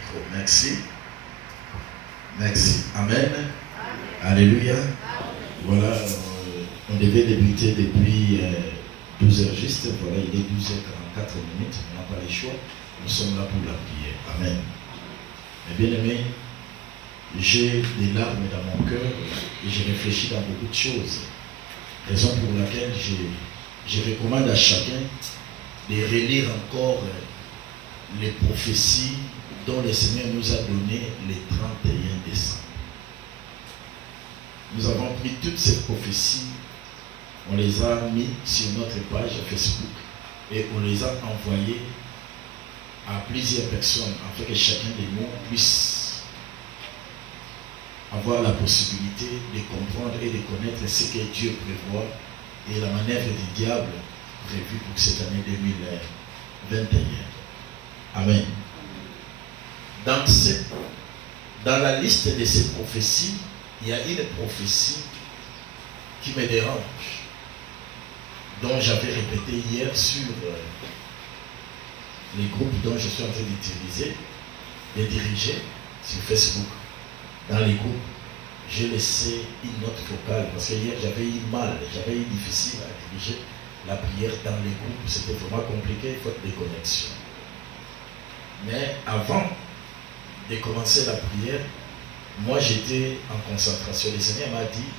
micro. Merci. Merci. Amen. Alléluia. Voilà, on devait débuter depuis 12h juste. Voilà, il est 12h44 minutes. On n'a pas les choix. Nous sommes là pour la prière. Amen. Mais bien aimé, j'ai des larmes dans mon cœur et j'ai réfléchi dans beaucoup de choses. Raison pour laquelle je recommande à chacun de relire encore les prophéties dont le Seigneur nous a donné le 31 décembre. Nous avons pris toutes ces prophéties, on les a mis sur notre page Facebook et on les a envoyées à plusieurs personnes afin que chacun de nous puisse avoir la possibilité de comprendre et de connaître ce que Dieu prévoit et la manœuvre du diable prévue pour cette année 2021. Amen. Dans la liste de ces prophéties, il y a une prophétie qui me dérange, dont j'avais répété hier sur les groupes dont je suis en train d'utiliser, de diriger sur Facebook. Dans les groupes, j'ai laissé une note vocale parce que hier j'avais eu difficile à diriger la prière dans les groupes. C'était vraiment compliqué, faute de connexion. Mais avant de commencer la prière, moi j'étais en concentration. Le Seigneur m'a dit,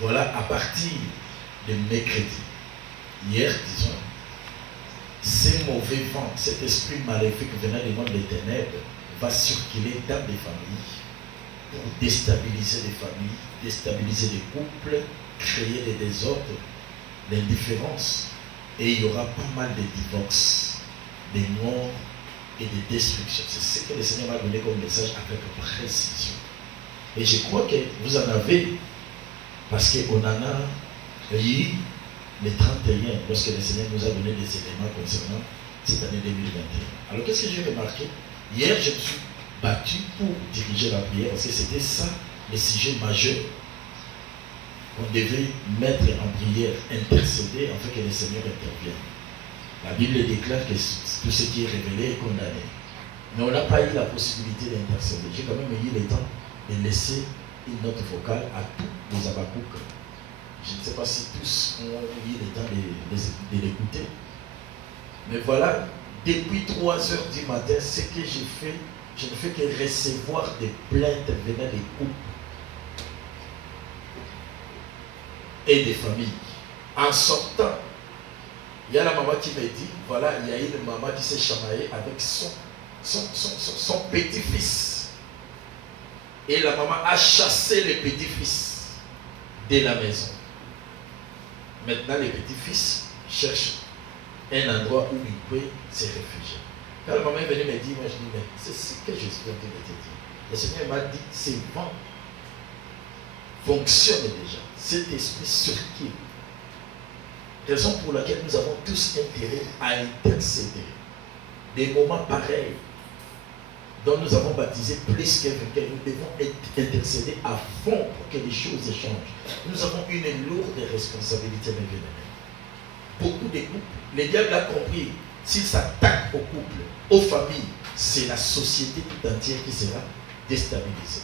voilà, à partir de mercredi, hier disons, ce mauvais vent, cet esprit maléfique venant du monde des ténèbres va circuler dans des familles pour déstabiliser les familles, déstabiliser les couples, créer des désordres, l'indifférence. Et il y aura pas mal de divorces, des morts et des destructions. C'est ce que le Seigneur m'a donné comme message avec précision. Et je crois que vous en avez, parce qu'on en a eu les 31, lorsque le Seigneur nous a donné des éléments concernant cette année 2021. Alors qu'est-ce que j'ai remarqué? Hier, je me suis battu pour diriger la prière, parce que c'était ça le sujet majeur qu'on devait mettre en prière, intercéder, afin que le Seigneur intervienne. La Bible déclare que tout ce qui est révélé est condamné. Mais on n'a pas eu la possibilité d'intercéder. J'ai quand même eu le temps de laisser une note vocale à tous les Habakkuk. Je ne sais pas si tous ont eu le temps de l'écouter. Mais voilà, depuis 3 heures du matin, ce que j'ai fait, je ne fais que recevoir des plaintes venant des couples et des familles. En sortant, il y a la maman qui m'a dit, voilà, il y a une maman qui s'est chamaillée avec son petit-fils. Et la maman a chassé le petit-fils de la maison. Maintenant, le petit-fils cherche un endroit où il peut se réfugier. Quand la maman est venue me dire, moi je dis, mais c'est ce que je suis en train de te dire. Le Seigneur m'a dit, ces vents fonctionnent déjà. Cet esprit circule. Raison pour laquelle nous avons tous intérêt à intercéder. Des moments pareils dont nous avons baptisé plus que nous devons intercéder à fond pour que les choses changent. Nous avons une lourde responsabilité, mes bien-aimés. Beaucoup de couples, le diable a compris, s'il s'attaque aux couples, aux familles, c'est la société tout entière qui sera déstabilisée.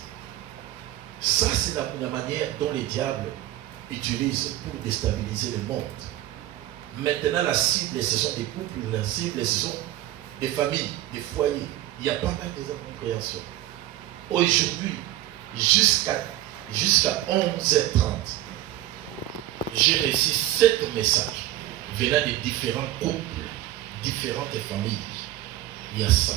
Ça, c'est la manière dont les diables utilisent pour déstabiliser le monde. Maintenant, la cible, ce sont des couples, la cible, ce sont des familles, des foyers. Il y a pas mal d'incompréhensions. Aujourd'hui, jusqu'à 11h30, j'ai reçu 7 messages venant de différents couples, différentes familles. Il y a ça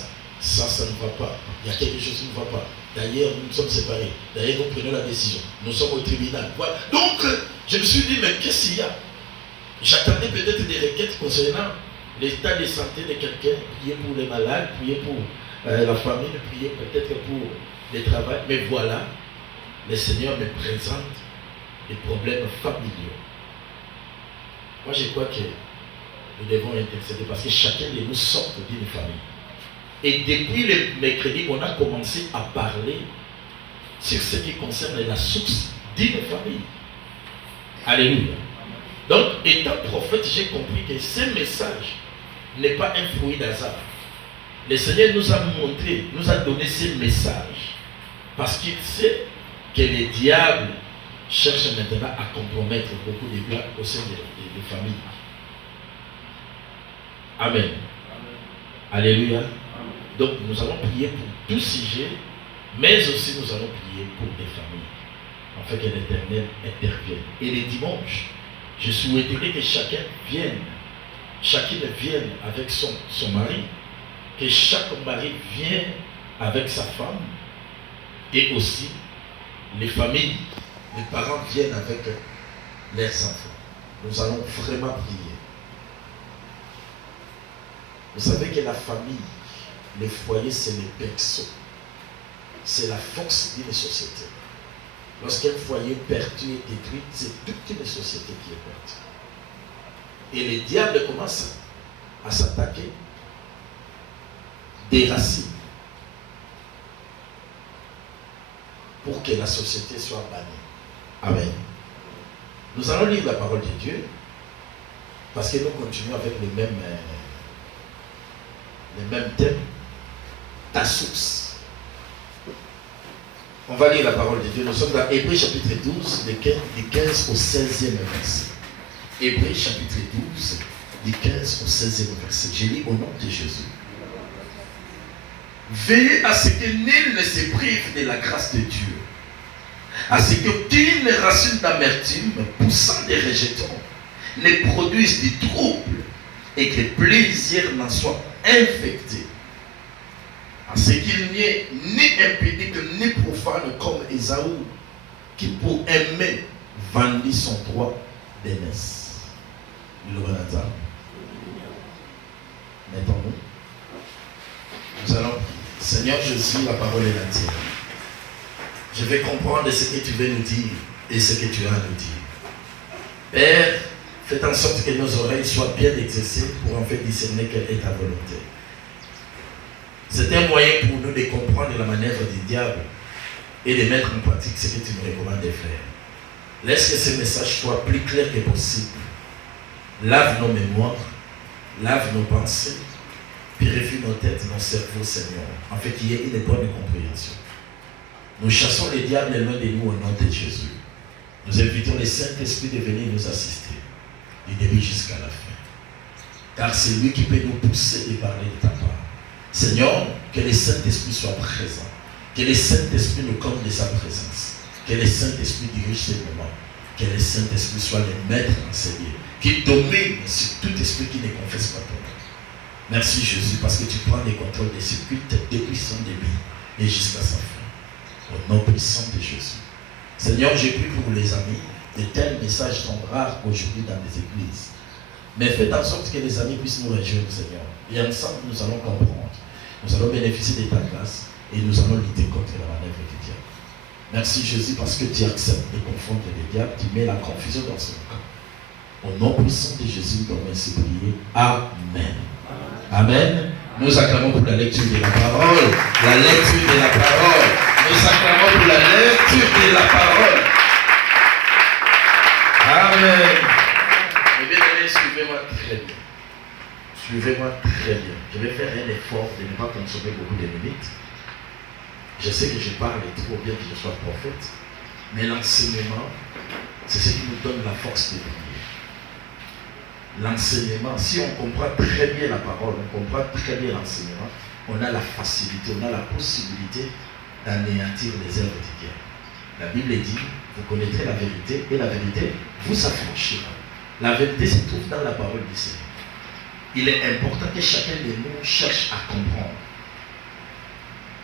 ne va pas. Il y a quelque chose qui ne va pas. D'ailleurs, nous sommes séparés. D'ailleurs, nous prenons la décision. Nous sommes au tribunal. Voilà. Donc, je me suis dit, mais qu'est-ce qu'il y a? J'attendais peut-être des requêtes concernant l'état de santé de quelqu'un, prier pour les malades, prier pour la famille, prier peut-être pour le travail. Mais voilà, le Seigneur me présente des problèmes familiaux. Moi, je crois que nous devons intercéder parce que chacun de nous sort d'une famille. Et depuis le mercredi, on a commencé à parler sur ce qui concerne la source d'une famille. Alléluia. Donc, étant prophète, j'ai compris que ce message n'est pas un fruit d'hasard. Le Seigneur nous a montré, nous a donné ces messages parce qu'il sait que le diable cherche maintenant à compromettre beaucoup de biens au sein des familles. Amen. Alléluia. Donc nous allons prier pour tout sujet, mais aussi nous allons prier pour des familles, afin que l'Éternel intervienne. Et les dimanches, je souhaiterais que chacune vienne avec son mari, que chaque mari vienne avec sa femme, et aussi les familles, les parents viennent avec leurs enfants. Nous allons vraiment prier. Vous savez que la famille, les foyers, c'est les berceaux. C'est la force d'une société. Lorsqu'un foyer perdu est détruit, c'est toute une société qui est perdue. Et le diable commence à s'attaquer des racines pour que la société soit bannie. Amen. Nous allons lire la parole de Dieu parce que nous continuons avec le même thème, ta source. On va lire la parole de Dieu. Nous sommes dans Hébreux chapitre 12, du 15 au 16e verset. Hébreux chapitre 12, du 15 au 16e verset. Je lis au nom de Jésus. Veillez à ce que nul ne se prive de la grâce de Dieu, à ce qu'aucune racine d'amertume poussant des rejetons ne produise du trouble et que le plaisir n'en soit infecté, à ce qu'il n'y ait ni impudique ni profane comme Ésaü, qui pour aimer vendit son droit d'aînesse. Mettons-nous. Nous allons, Seigneur Jésus, la parole est la tienne. Je vais comprendre ce que tu veux nous dire et ce que tu as à nous dire. Père, faites en sorte que nos oreilles soient bien exercées pour en fait discerner quelle est ta volonté. C'est un moyen pour nous de comprendre la manœuvre du diable et de mettre en pratique ce que tu nous recommandes de faire. Laisse que ce message soit plus clair que possible. Lave nos mémoires, lave nos pensées, purifie nos têtes, nos cerveaux, Seigneur, afin qu'il y ait une bonne compréhension. Nous chassons les diables loin de nous au nom de Jésus. Nous invitons le Saint-Esprit de venir nous assister, du début jusqu'à la fin. Car c'est lui qui peut nous pousser et parler de ta part. Seigneur, que le Saint-Esprit soit présent. Que le Saint-Esprit nous comble de sa présence. Que le Saint-Esprit dirige ces moments. Que le Saint-Esprit soit le maître enseigné. Qu'il domine sur tout esprit qui ne confesse pas ton nom. Merci Jésus parce que tu prends le contrôle de ce culte depuis son début et jusqu'à sa fin. Au nom puissant de Jésus. Seigneur, j'ai prie pour les amis. De tels messages sont rares aujourd'hui dans les églises. Mais faites en sorte que les amis puissent nous rejoindre, Seigneur. Et ensemble, nous allons comprendre. Nous allons bénéficier de ta grâce et nous allons lutter contre la manœuvre du diable. Merci Jésus parce que tu acceptes de confondre le diable, tu mets la confusion dans son camp. Au nom puissant de Jésus, nous allons ainsi prier. Amen. Amen. Nous acclamons pour la lecture de la parole. La lecture de la parole. Nous acclamons pour la lecture de la parole. Amen. Mais bien aimés, suivez-moi très bien. Suivez-moi très bien. Je vais faire un effort de ne pas consommer beaucoup de minutes. Je sais que je parle trop bien que je sois prophète, mais l'enseignement, c'est ce qui nous donne la force de prier. L'enseignement, si on comprend très bien la parole, on comprend très bien l'enseignement, on a la facilité, on a la possibilité d'anéantir les œuvres du diable. La Bible dit, vous connaîtrez la vérité et la vérité vous affranchira. La vérité se trouve dans la parole du Seigneur. Il est important que chacun de nous cherche à comprendre.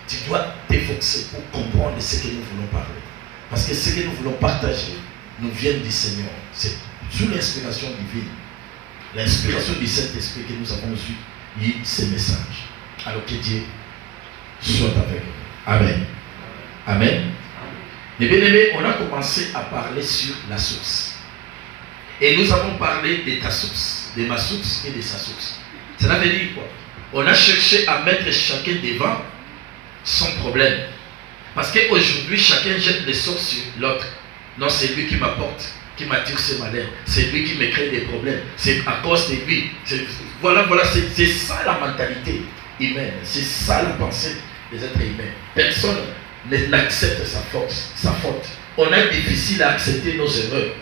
Tu dois t'efforcer pour comprendre ce que nous voulons parler. Parce que ce que nous voulons partager nous vient du Seigneur. C'est sous l'inspiration divine, l'inspiration du Saint-Esprit que nous avons eu ces messages. Alors que Dieu soit avec nous. Amen. Amen. Mais bien aimés, on a commencé à parler sur la source. Et nous avons parlé de ta source, de ma source et de sa source. Cela veut dire quoi? On a cherché à mettre chacun devant son problème. Parce qu'aujourd'hui, chacun jette les sorts sur l'autre. Non, c'est lui qui m'apporte, qui m'attire ce malheur. C'est lui qui me crée des problèmes. C'est à cause de lui. Voilà, c'est ça la mentalité. humaine. C'est ça la pensée des êtres humains. Personne n'accepte sa force, sa faute. On est difficile à accepter nos erreurs.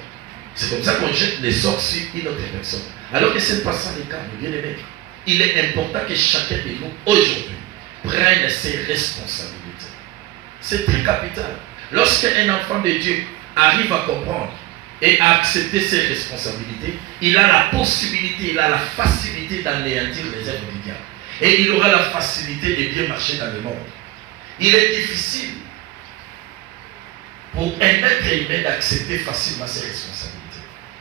C'est comme ça qu'on jette les sorts sur une autre personne. Alors que ce n'est pas ça le cas, mes bien-aimés. Il est important que chacun de nous, aujourd'hui, prenne ses responsabilités. C'est très capital. Lorsqu'un enfant de Dieu arrive à comprendre et à accepter ses responsabilités, il a la possibilité, il a la facilité d'anéantir les œuvres du diable. Et il aura la facilité de bien marcher dans le monde. Il est difficile pour un être humain d'accepter facilement ses responsabilités.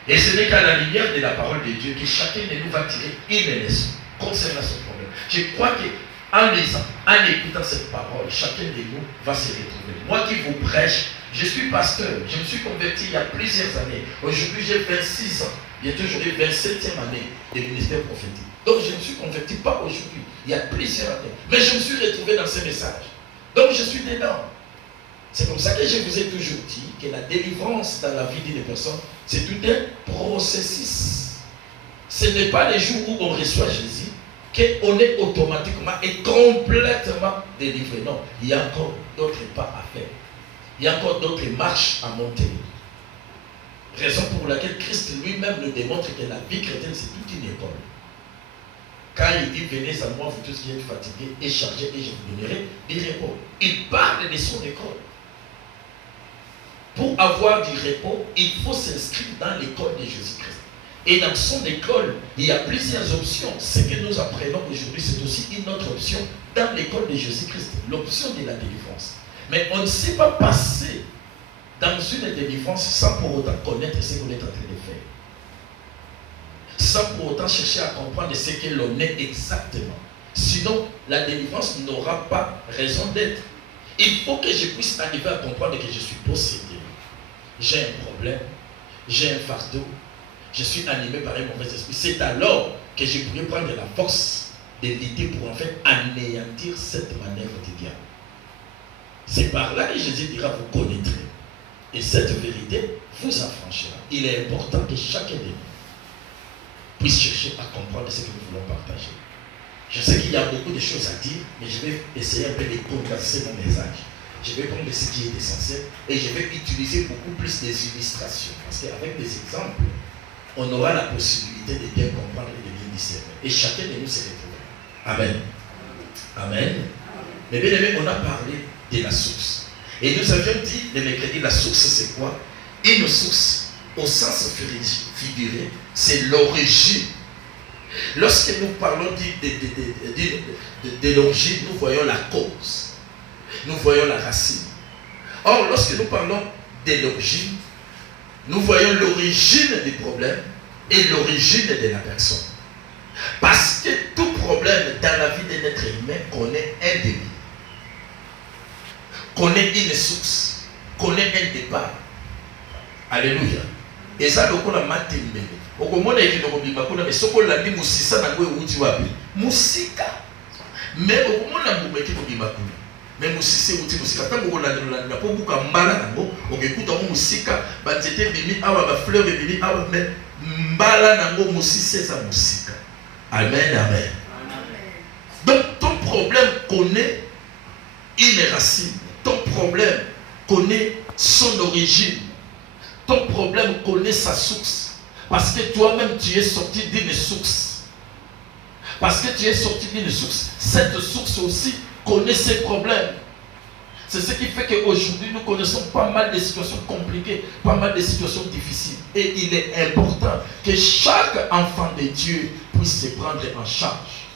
Et ce n'est qu'à la lumière de la parole de Dieu que chacun de nous va tirer une leçon concernant ce problème. Je crois qu'en lisant, en écoutant cette parole, chacun de nous va se retrouver. Moi qui vous prêche, je suis pasteur. Je me suis converti il y a plusieurs années. Aujourd'hui, j'ai 26 ans. Bientôt, j'aurai 27e année de ministère prophétique. Donc, je ne me suis converti pas aujourd'hui. Il y a plusieurs années. Mais je me suis retrouvé dans ces messages. Donc, je suis dedans. C'est comme ça que je vous ai toujours dit que la délivrance dans la vie d'une personne, c'est tout un processus. Ce n'est pas les jours où on reçoit Jésus qu'on est automatiquement et complètement délivré. Non, il y a encore d'autres pas à faire. Il y a encore d'autres marches à monter. Raison pour laquelle Christ lui-même nous démontre que la vie chrétienne, c'est toute une école. Quand il dit, venez à moi, vous tous qui êtes fatigués et chargés, et je vous donnerai du repos. Il parle de son école. Pour avoir du repos, il faut s'inscrire dans l'école de Jésus-Christ. Et dans son école, il y a plusieurs options. Ce que nous apprenons aujourd'hui, c'est aussi une autre option dans l'école de Jésus-Christ, l'option de la délivrance. Mais on ne sait pas passer dans une délivrance sans pour autant connaître ce qu'on est en train de faire. Sans pour autant chercher à comprendre ce que l'on est exactement. Sinon, la délivrance n'aura pas raison d'être. Il faut que je puisse arriver à comprendre que je suis possédé. J'ai un problème, j'ai un fardeau, je suis animé par un mauvais esprit. C'est alors que je pourrais prendre la force de l'idée pour en fait anéantir cette manœuvre du diable. C'est par là que Jésus dira, vous connaîtrez. Et cette vérité vous affranchira. Il est important que chacun de nous puisse chercher à comprendre ce que nous voulons partager. Je sais qu'il y a beaucoup de choses à dire, mais je vais essayer un peu de condenser mon message. Je vais prendre ce qui est essentiel et je vais utiliser beaucoup plus des illustrations. Parce qu'avec des exemples, on aura la possibilité de bien comprendre et de bien discerner. Et chacun de nous se retrouvera. Amen. Amen. Mais bien aimé, on a parlé de la source. Et nous avions dit le mercredi, la source c'est quoi? Une source, au sens figuré, c'est l'origine. Lorsque nous parlons de l'origine, nous voyons la cause. Nous voyons la racine. Or, lorsque nous parlons de l'origine, nous voyons l'origine du problème et l'origine de la personne. Parce que tout problème dans la vie d'un être humain connaît un début, connaît une source, connaît un départ. Alléluia. Et ça, le coup, on a maté le bébé. Au moment où on a mais ce qu'on a dit, Moussika n'a pas eu Moussika. Mais au moment où on a dit, mais Moussika, Moussika, tant qu'on a pas beaucoup de mal, on écoute un Moussika, c'était bimi, awa, fleur, bimi, awa, mais mbala nango Moussika, c'est ça Moussika. Amen, amen. Donc ton problème connaît une racine, ton problème connaît son origine, ton problème connaît sa source. Parce que toi-même tu es sorti d'une source. Parce que tu es sorti d'une source. Cette source aussi connaît ses problèmes. C'est ce qui fait qu'aujourd'hui nous connaissons pas mal de situations compliquées, pas mal de situations difficiles. Et il est important que chaque enfant de Dieu puisse se prendre en charge,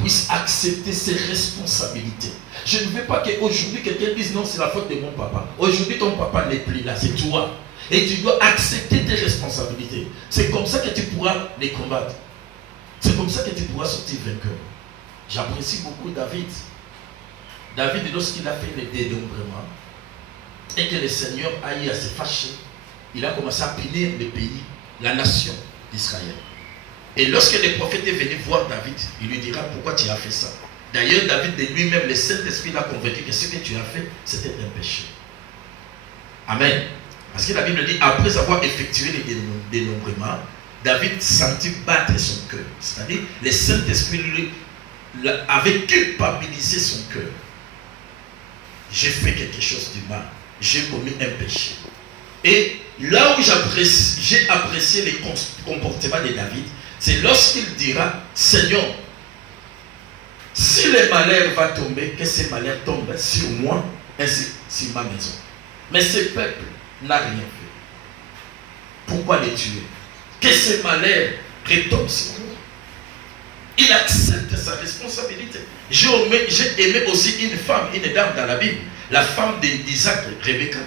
puisse accepter ses responsabilités. Je ne veux pas qu'aujourd'hui quelqu'un dise non, c'est la faute de mon papa. Aujourd'hui ton papa n'est plus là, c'est toi. Et tu dois accepter tes responsabilités. C'est comme ça que tu pourras les combattre. C'est comme ça que tu pourras sortir vainqueur. J'apprécie beaucoup David. David, lorsqu'il a fait le dénombrement et que le Seigneur a eu à se fâcher, il a commencé à punir le pays, la nation d'Israël. Et lorsque le prophète est venu voir David, il lui dira pourquoi tu as fait ça. D'ailleurs, David de lui-même, le Saint-Esprit l'a convaincu que ce que tu as fait, c'était un péché. Amen. Parce que la Bible dit, après avoir effectué le dénombrement, David sentit battre son cœur. C'est-à-dire, le Saint-Esprit lui avait culpabilisé son cœur. J'ai fait quelque chose de mal. J'ai commis un péché. Et là où j'ai apprécié les comportements de David, c'est lorsqu'il dira, Seigneur, si les malheurs vont tomber, que ces malheurs tombent sur moi et sur ma maison. Mais ce peuple n'a rien fait. Pourquoi les tuer? Que ces malheurs retombent sur moi. Il accepte sa responsabilité. J'ai aimé aussi une femme, une dame dans la Bible, la femme d'Isaac, Rebecca.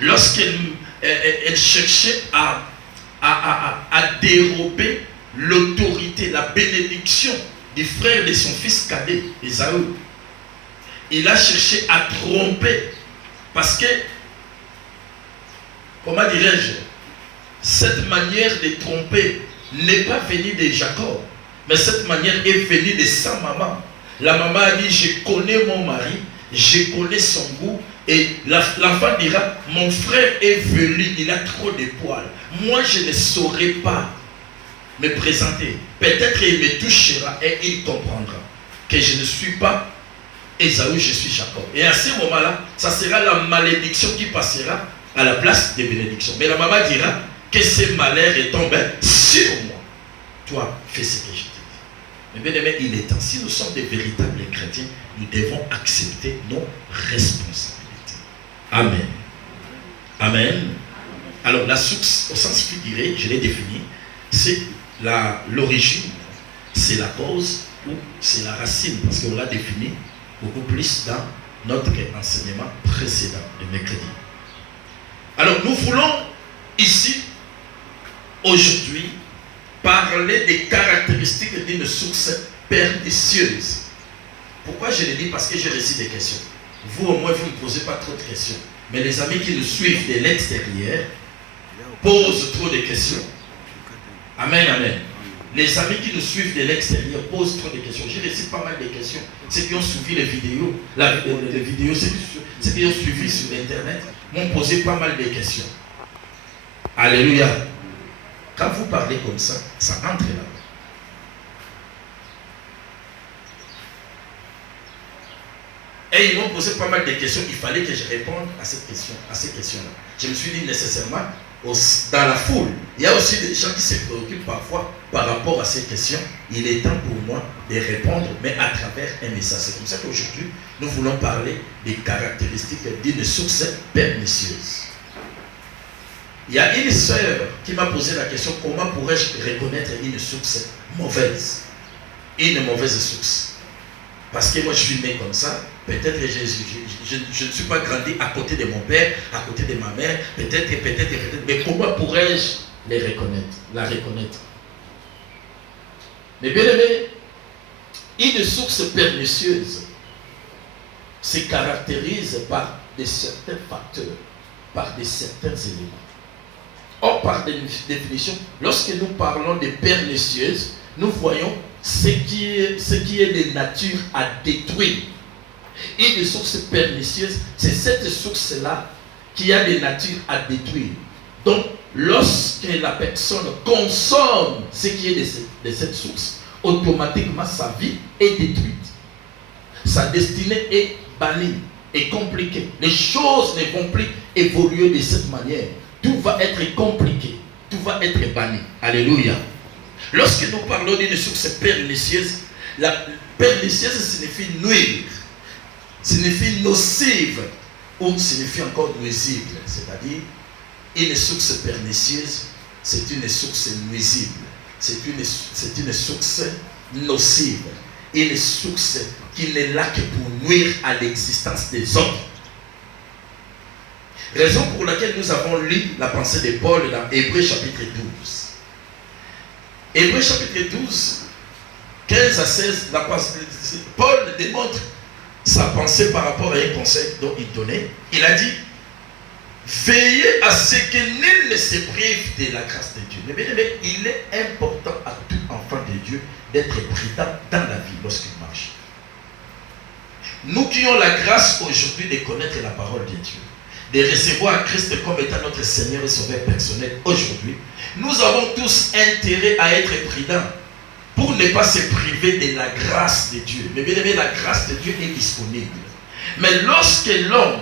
Lorsqu'elle cherchait à dérober l'autorité, la bénédiction du frère de son fils cadet, Ésaü. Il a cherché à tromper parce que, comment dirais-je, cette manière de tromper n'est pas venue de Jacob, mais cette manière est venue de sa maman. La maman a dit, je connais mon mari, je connais son goût, et l'enfant dira, mon frère est venu, il a trop de poils. Moi, je ne saurais pas me présenter. Peut-être il me touchera et il comprendra que je ne suis pas Ésaü, je suis Jacob. Et à ce moment-là, ça sera la malédiction qui passera à la place des bénédictions. Mais la maman dira que ces malheurs tombent sur moi. Toi, fais ce que je te dis. Mais bien aimé, il est temps. Si nous sommes des véritables chrétiens, nous devons accepter nos responsabilités. Amen. Amen. Alors la source, au sens figuré, je l'ai défini, c'est l'origine, c'est la cause ou c'est la racine, parce qu'on l'a défini beaucoup plus dans notre enseignement précédent de mercredi. Alors nous voulons ici, aujourd'hui, parler des caractéristiques d'une source pernicieuse. Pourquoi je le dis? Parce que j'ai reçu des questions. Vous au moins, vous ne posez pas trop de questions. Mais les amis qui nous suivent de l'extérieur posent trop de questions. Amen, amen. Les amis qui nous suivent de l'extérieur posent trop de questions. J'ai reçu pas mal de questions. Ceux qui ont suivi les vidéos, ceux qui ont suivi sur Internet, m'ont posé pas mal de questions. Alléluia. Quand vous parlez comme ça, ça entre là. Et ils m'ont posé pas mal de questions. Il fallait que je réponde à ces questions-là. Je me suis dit nécessairement, dans la foule, il y a aussi des gens qui se préoccupent parfois par rapport à ces questions. Il est temps pour moi de répondre, mais à travers un message. C'est comme ça qu'aujourd'hui, nous voulons parler des caractéristiques d'une source pernicieuse. Il y a une sœur qui m'a posé la question, comment pourrais-je reconnaître une source mauvaise? Une mauvaise source. Parce que moi je suis né comme ça, peut-être que je ne suis pas grandi à côté de mon père, à côté de ma mère, peut-être, mais comment pourrais-je la reconnaître? Mais bien aimé, une source pernicieuse se caractérise par certains facteurs, par certains éléments. Or, par définition, lorsque nous parlons de pernicieuse, nous voyons ce qui est de nature à détruire. Une source pernicieuse, c'est cette source-là qui a de nature à détruire. Donc, lorsque la personne consomme ce qui est de cette source, automatiquement sa vie est détruite. Sa destinée est bannie, est compliquée. Les choses ne vont plus évoluer de cette manière. Tout va être compliqué, tout va être banni. Alléluia. Lorsque nous parlons d'une source pernicieuse, la pernicieuse signifie nuire, signifie nocive ou signifie encore nuisible. C'est-à-dire, une source pernicieuse, c'est une source nuisible, c'est une source nocive, une source qui n'est là que pour nuire à l'existence des hommes. Raison pour laquelle nous avons lu la pensée de Paul dans Hébreux chapitre 12. Hébreux chapitre 12, 15 à 16, Paul démontre sa pensée par rapport à un conseil dont il donnait. Il a dit, veillez à ce que nul ne se prive de la grâce de Dieu. Mais bien aimé, il est important à tout enfant de Dieu d'être prudent dans la vie lorsqu'il marche. Nous qui avons la grâce aujourd'hui de connaître la parole de Dieu, de recevoir Christ comme étant notre Seigneur et Sauveur personnel aujourd'hui, nous avons tous intérêt à être prudents pour ne pas se priver de la grâce de Dieu. Mais bien aimé, la grâce de Dieu est disponible. Mais lorsque l'homme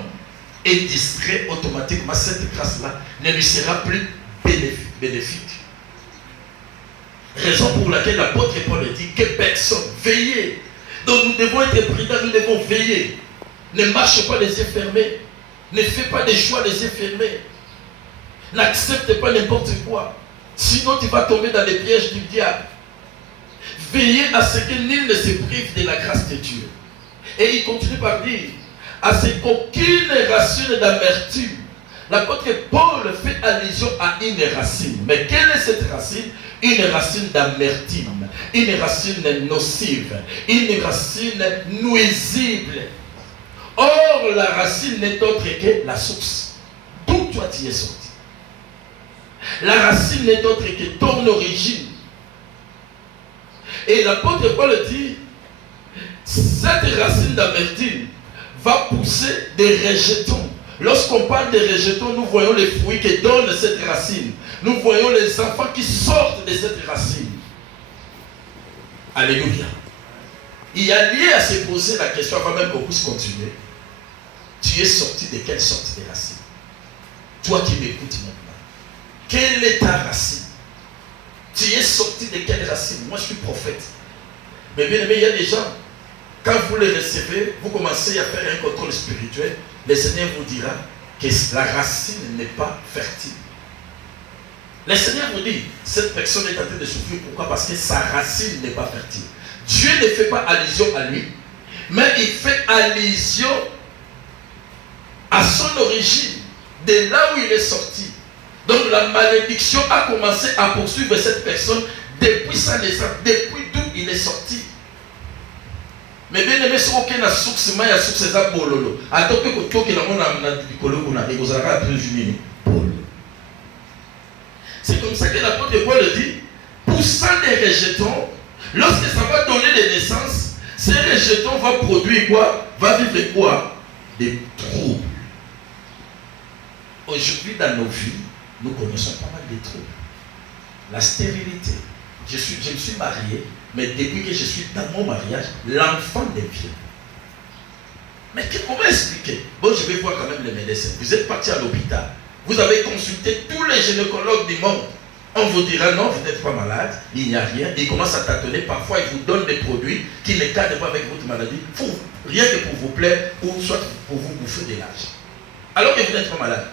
est distrait, automatiquement, cette grâce-là ne lui sera plus bénéfique. Raison pour laquelle l'apôtre Paul dit que personne, veillez. Donc nous devons être prudents, nous devons veiller. Ne marche pas les yeux fermés. Ne fais pas des choix les yeux fermés. N'accepte pas n'importe quoi. Sinon tu vas tomber dans les pièges du diable. Veillez à ce que nul ne se prive de la grâce de Dieu. Et il continue par dire, à ce qu'aucune racine d'amertume. L'apôtre Paul fait allusion à une racine. Mais quelle est cette racine? Une racine d'amertume, une racine nocive, une racine nuisible. Or, la racine n'est autre que la source. D'où toi tu es sorti. La racine n'est autre que ton origine. Et l'apôtre Paul dit, cette racine d'amertume va pousser des rejetons. Lorsqu'on parle des rejetons, nous voyons les fruits que donne cette racine. Nous voyons les enfants qui sortent de cette racine. Alléluia. Il y a lieu à se poser la question avant même qu'on puisse continuer. Tu es sorti de quelle sorte de racine? Toi qui m'écoutes maintenant. Quelle est ta racine? Tu es sorti de quelle racine? Moi je suis prophète. Mais bien aimé, il y a des gens, quand vous les recevez, vous commencez à faire un contrôle spirituel. Le Seigneur vous dira que la racine n'est pas fertile. Le Seigneur vous dit, cette personne est en train de souffrir. Pourquoi? Parce que sa racine n'est pas fertile. Dieu ne fait pas allusion à lui, mais il fait allusion à son origine, de là où il est sorti. Donc la malédiction a commencé à poursuivre cette personne depuis sa naissance, depuis d'où il est sorti. Mais bien aimé, ce qu'on a source, il y a source ça bololo. Attends que tu que la monde a dit que l'on a négocié à 13 juillet. C'est comme ça que l'apôtre Paul dit, poussant des rejetons, lorsque ça va donner des naissances, ces rejetons vont produire quoi? Va vivre quoi? Des troubles. Aujourd'hui, dans nos vies, nous connaissons pas mal de troubles. La stérilité. Je me suis marié, mais depuis que je suis dans mon mariage, l'enfant devient. Mais comment expliquer? Bon, je vais voir quand même les médecins. Vous êtes parti à l'hôpital. Vous avez consulté tous les gynécologues du monde. On vous dira non, vous n'êtes pas malade, il n'y a rien. Ils commencent à tâtonner. Parfois, ils vous donnent des produits qui ne cadrent pas avec votre maladie. Rien que pour vous plaire ou soit pour vous bouffer de l'âge. Alors que vous n'êtes pas malade.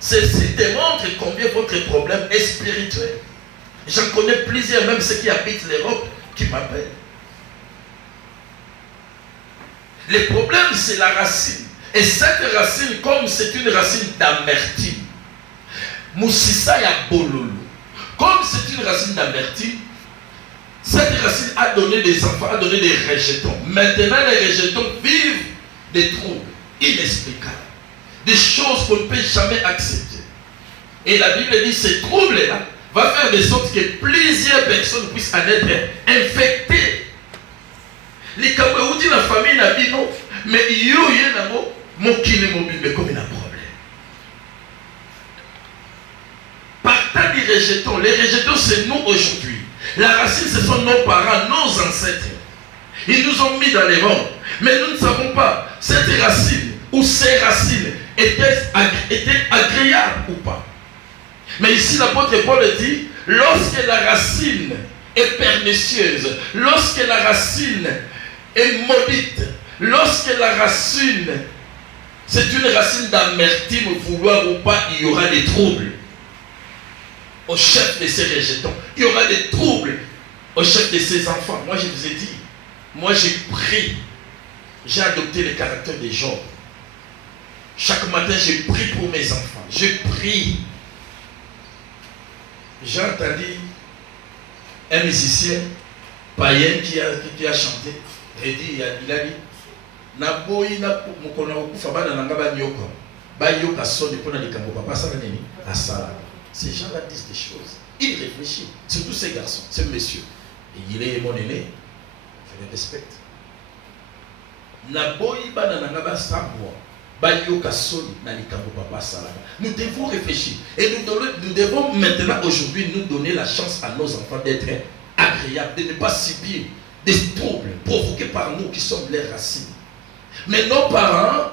Ceci démontre combien votre problème est spirituel. J'en connais plusieurs, même ceux qui habitent l'Europe, qui m'appellent. Le problème, c'est la racine. Et cette racine, comme c'est une racine d'amertume, Moussissa ya bololo. Comme c'est une racine d'amertume, cette racine a donné des enfants, a donné des rejetons. Maintenant, les rejetons vivent des troubles inexplicables. Des choses qu'on ne peut jamais accepter. Et la Bible dit, ces troubles-là va faire de sorte que plusieurs personnes puissent en être infectées. Les Kawaii dit la famille n'a dit non, mais il y a mon qui est mobile, mais comme il a un problème. Partant des rejetons, les rejetons c'est nous aujourd'hui. La racine ce sont nos parents, nos ancêtres. Ils nous ont mis dans les mondes. Mais nous ne savons pas cette racine ou ces racines étaient agréables ou pas. Mais ici l'apôtre Paul dit, lorsque la racine est pernicieuse, lorsque la racine est maudite, lorsque la racine, c'est une racine d'amertume, vouloir ou pas, il y aura des troubles. Au chef de ces rejetons, il y aura des troubles au chef de ses enfants. Moi je vous ai dit, moi j'ai pris, j'ai adopté le caractère des gens. Chaque matin j'ai pris pour mes enfants, j'ai pris. J'ai entendu un musicien païen qui a chanté, il a dit, Naboyi na mukona okufa bana nanga banyoka bayoka soni pona likambo papa ça nani asala. Ces gens-là disent des choses. Ils réfléchissent. Surtout ces garçons, ces messieurs. Et il est mon aîné, je le respecte. Naboyi bana nanga basambwa bayoka soni na likambo papa sala. Nous devons réfléchir et nous devons maintenant aujourd'hui nous donner la chance à nos enfants d'être agréables. agréable de ne pas subir des troubles provoqués par nous qui sommes les racines. Mais nos parents,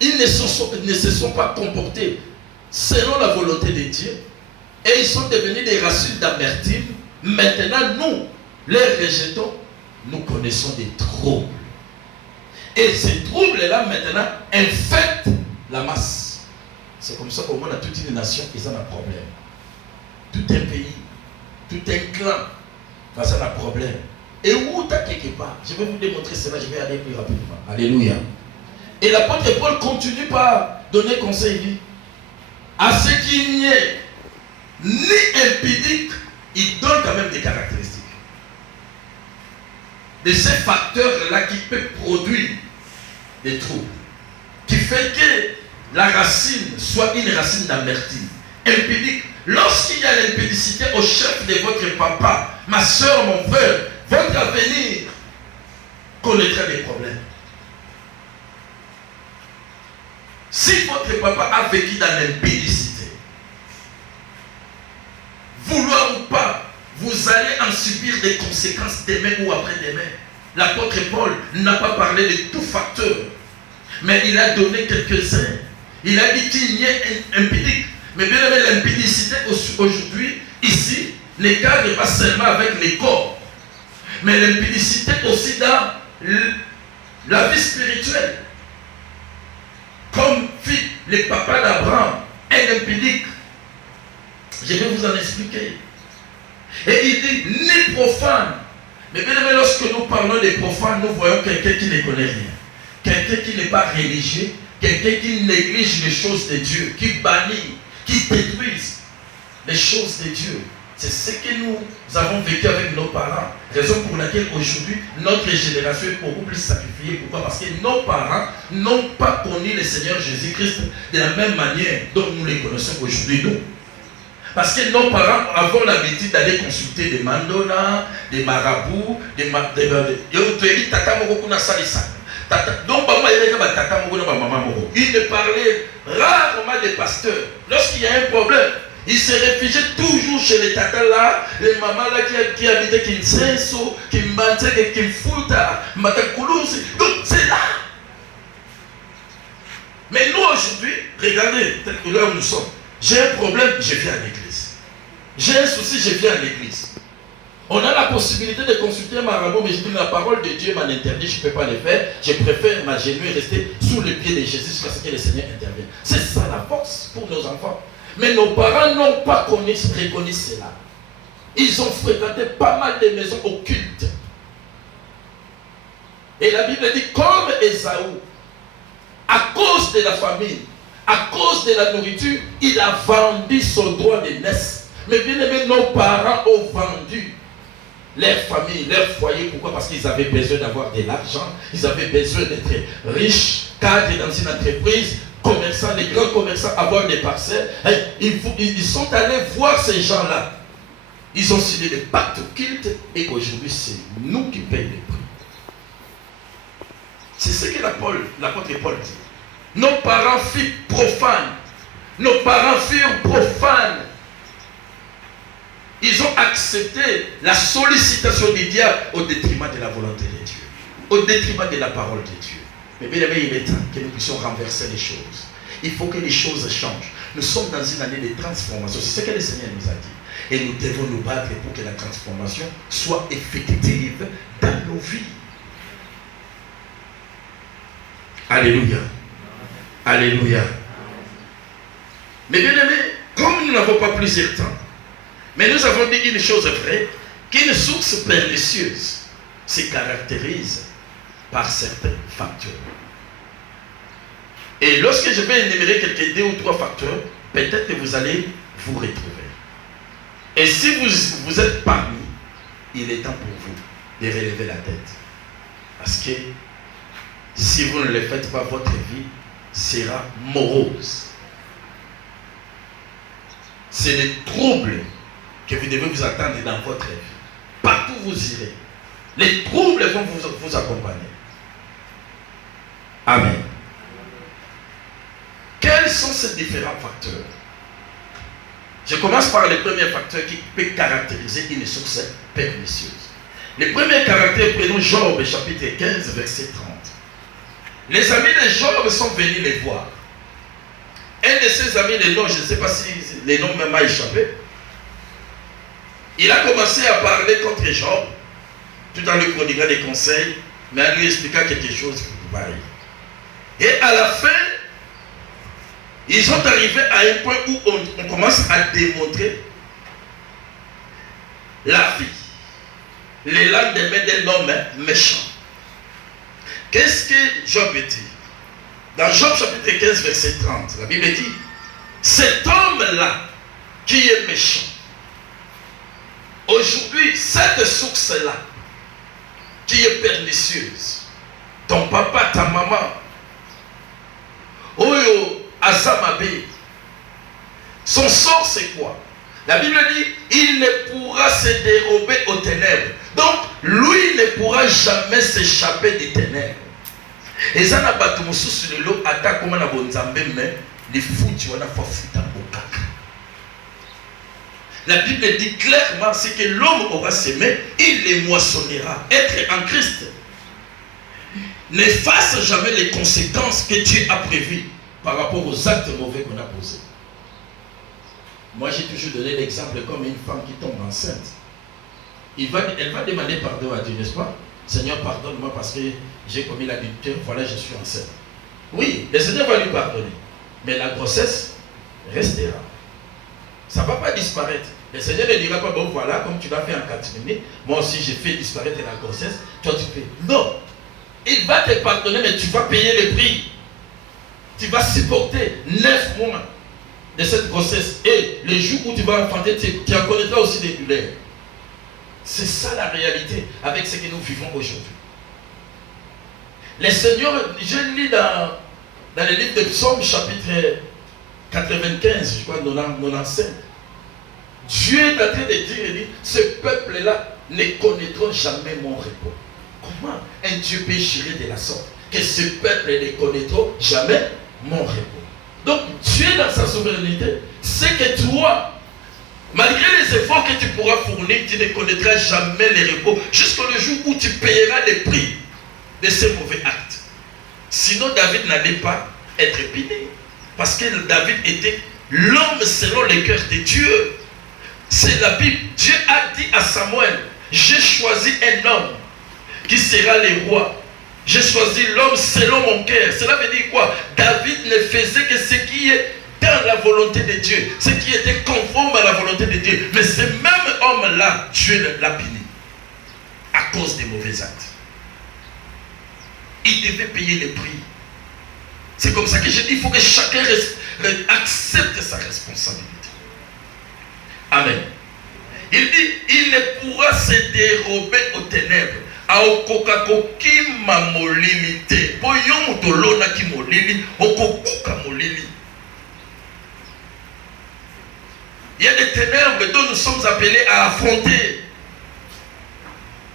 ils ne se sont pas comportés selon la volonté de Dieu. Et ils sont devenus des racines d'amertume. Maintenant, nous les rejetons. Nous connaissons des troubles. Et ces troubles-là, maintenant, infectent la masse. C'est comme ça qu'au moins, dans toute une nation, ils ont un problème. Tout un pays, tout un clan, ça a un problème. Et où tu as quelque part, je vais vous démontrer cela, je vais aller plus rapidement. Alléluia. Et l'apôtre Paul continue par donner conseil. À ce qu'il n'y ait ni impudique, il donne quand même des caractéristiques. De ces facteurs-là qui peuvent produire des troubles. Qui fait que la racine soit une racine d'amertume. Impudique. Lorsqu'il y a l'impudicité au chef de votre papa, ma soeur, mon frère, votre avenir connaîtra des problèmes. Si votre papa a vécu dans l'impudicité, vouloir ou pas, vous allez en subir des conséquences demain ou après-demain. L'apôtre Paul n'a pas parlé de tout facteur, mais il a donné quelques-uns. Il a dit qu'il y ait impudique. Mais bien aimé, l'impudicité aujourd'hui, ici, ne cadre pas seulement avec les corps, mais l'impudicité aussi dans la vie spirituelle. Comme fit le papa d'Abraham, un impudique. Je vais vous en expliquer. Et il dit, ni profane. Mais bien aimé, lorsque nous parlons des profanes, nous voyons quelqu'un qui ne connaît rien. Quelqu'un qui n'est pas religieux, quelqu'un qui néglige les choses de Dieu, qui bannit, qui détruisent les choses de Dieu. C'est ce que nous avons vécu avec nos parents. Raison pour laquelle aujourd'hui, notre génération est beaucoup plus sacrifiée. Pourquoi? Parce que nos parents n'ont pas connu le Seigneur Jésus-Christ de la même manière dont nous les connaissons aujourd'hui. Non. Parce que nos parents avaient l'habitude d'aller consulter des mandona, des marabouts, donc, il ne parlait rarement des pasteurs. Lorsqu'il y a un problème, il se réfugiait toujours chez les tatas là, les mamans là qui habitaient Kinsenso, Kimbante, Kimfuta, Matakulunsi. Donc c'est là. Mais nous aujourd'hui, regardez, tel que là où nous sommes, j'ai un problème, je viens à l'église. J'ai un souci, je viens à l'église. On a la possibilité de consulter un marabout, mais je dis la parole de Dieu m'en interdit, je ne peux pas le faire. Je préfère m'agenouiller et rester sous les pieds de Jésus jusqu'à ce que le Seigneur intervienne. C'est ça la force pour nos enfants. Mais nos parents n'ont pas reconnu cela. Ils ont fréquenté pas mal de maisons occultes. Et la Bible dit, comme Ésaü, à cause de la famine, à cause de la nourriture, il a vendu son droit de naissance. Mais bien aimé, nos parents ont vendu leur famille, leur foyer. Pourquoi? Parce qu'ils avaient besoin d'avoir de l'argent, ils avaient besoin d'être riches, cadres dans une entreprise, commerçants, les grands commerçants, avoir des parcelles. Ils sont allés voir ces gens-là. Ils ont signé des pactes occultes et aujourd'hui, c'est nous qui payons les prix. C'est ce que l'apôtre Paul dit. Nos parents furent profanes. Nos parents furent profanes. Ils ont accepté la sollicitation du diable au détriment de la volonté de Dieu, au détriment de la parole de Dieu. Mais bien aimé, il est temps que nous puissions renverser les choses. Il faut que les choses changent. Nous sommes dans une année de transformation. C'est ce que le Seigneur nous a dit. Et nous devons nous battre pour que la transformation soit effective dans nos vies. Alléluia. Alléluia. Mais bien aimé, comme nous n'avons pas plusieurs temps, mais nous avons dit une chose vraie, qu'une source pernicieuse se caractérise par certains facteurs. Et lorsque je vais énumérer quelques 2 ou 3 facteurs, peut-être que vous allez vous retrouver. Et si vous êtes parmi, il est temps pour vous de relever la tête. Parce que si vous ne le faites pas, votre vie sera morose. C'est les troubles que vous devez vous attendre dans votre vie. Partout où vous irez, les troubles vont vous accompagner. Amen. Quels sont ces différents facteurs? Je commence par les premiers facteurs qui peuvent caractériser une source pernicieuse. Les premiers caractères, prenons Job, chapitre 15, verset 30. Les amis de Job sont venus les voir. Un de ses amis, les noms, je ne sais pas si les noms même m'a échappé, il a commencé à parler contre Job, tout en lui prodiguant des conseils, mais en lui expliquant quelque chose de pareil. Et à la fin, ils sont arrivés à un point où on commence à démontrer la vie, les lendemains d'un homme méchant. Qu'est-ce que Job dit? Dans Job chapitre 15, verset 30, la Bible dit, cet homme-là qui est méchant, aujourd'hui, cette source-là, qui est pernicieuse, ton papa, ta maman, Oyo, Azamabe, son sort c'est quoi? La Bible dit, il ne pourra se dérober aux ténèbres. Donc, lui ne pourra jamais s'échapper des ténèbres. Et ça n'a pas tout le sur le lot, attaque comme on a bon zambé, mais les foutus, on a fait foutre au caca. La Bible dit clairement, c'est que l'homme aura semé, il les moissonnera. Être en Christ n'efface jamais les conséquences que Dieu a prévues par rapport aux actes mauvais qu'on a posés. Moi, j'ai toujours donné l'exemple comme une femme qui tombe enceinte. Elle va demander pardon à Dieu, n'est-ce pas? Seigneur, pardonne-moi parce que j'ai commis l'adultère, voilà, je suis enceinte. Oui, le Seigneur va lui pardonner. Mais la grossesse restera. Ça ne va pas disparaître. Le Seigneur ne dira pas, bon voilà, comme tu l'as fait en 4 minutes, moi aussi j'ai fait disparaître la grossesse, toi tu fais. Non. Il va te pardonner, mais tu vas payer le prix. Tu vas supporter 9 mois de cette grossesse. Et le jour où tu vas enfanter, tu en connaîtras aussi des douleurs. C'est ça la réalité avec ce que nous vivons aujourd'hui. Le Seigneur, je lis dans le livre de Psaume, chapitre 95, je crois, 95. Dieu est en train de dire, il dit, ce peuple-là ne connaîtront jamais mon repos. Comment un Dieu peut jurer de la sorte que ce peuple ne connaîtront jamais mon repos? Donc Dieu dans sa souveraineté, c'est que toi, malgré les efforts que tu pourras fournir, tu ne connaîtras jamais le repos jusqu'au jour où tu payeras les prix de ces mauvais actes. Sinon David n'allait pas être puni. Parce que David était l'homme selon le cœur de Dieu. C'est la Bible. Dieu a dit à Samuel, j'ai choisi un homme qui sera le roi. J'ai choisi l'homme selon mon cœur. Cela veut dire quoi? David ne faisait que ce qui est dans la volonté de Dieu, ce qui était conforme à la volonté de Dieu. Mais ce même homme-là, Dieu l'a puni à cause des mauvais actes. Il devait payer le prix. C'est comme ça que je dis, il faut que chacun accepte sa responsabilité. Amen. Il dit, il ne pourra se dérober aux ténèbres. Il y a des ténèbres dont nous sommes appelés à affronter.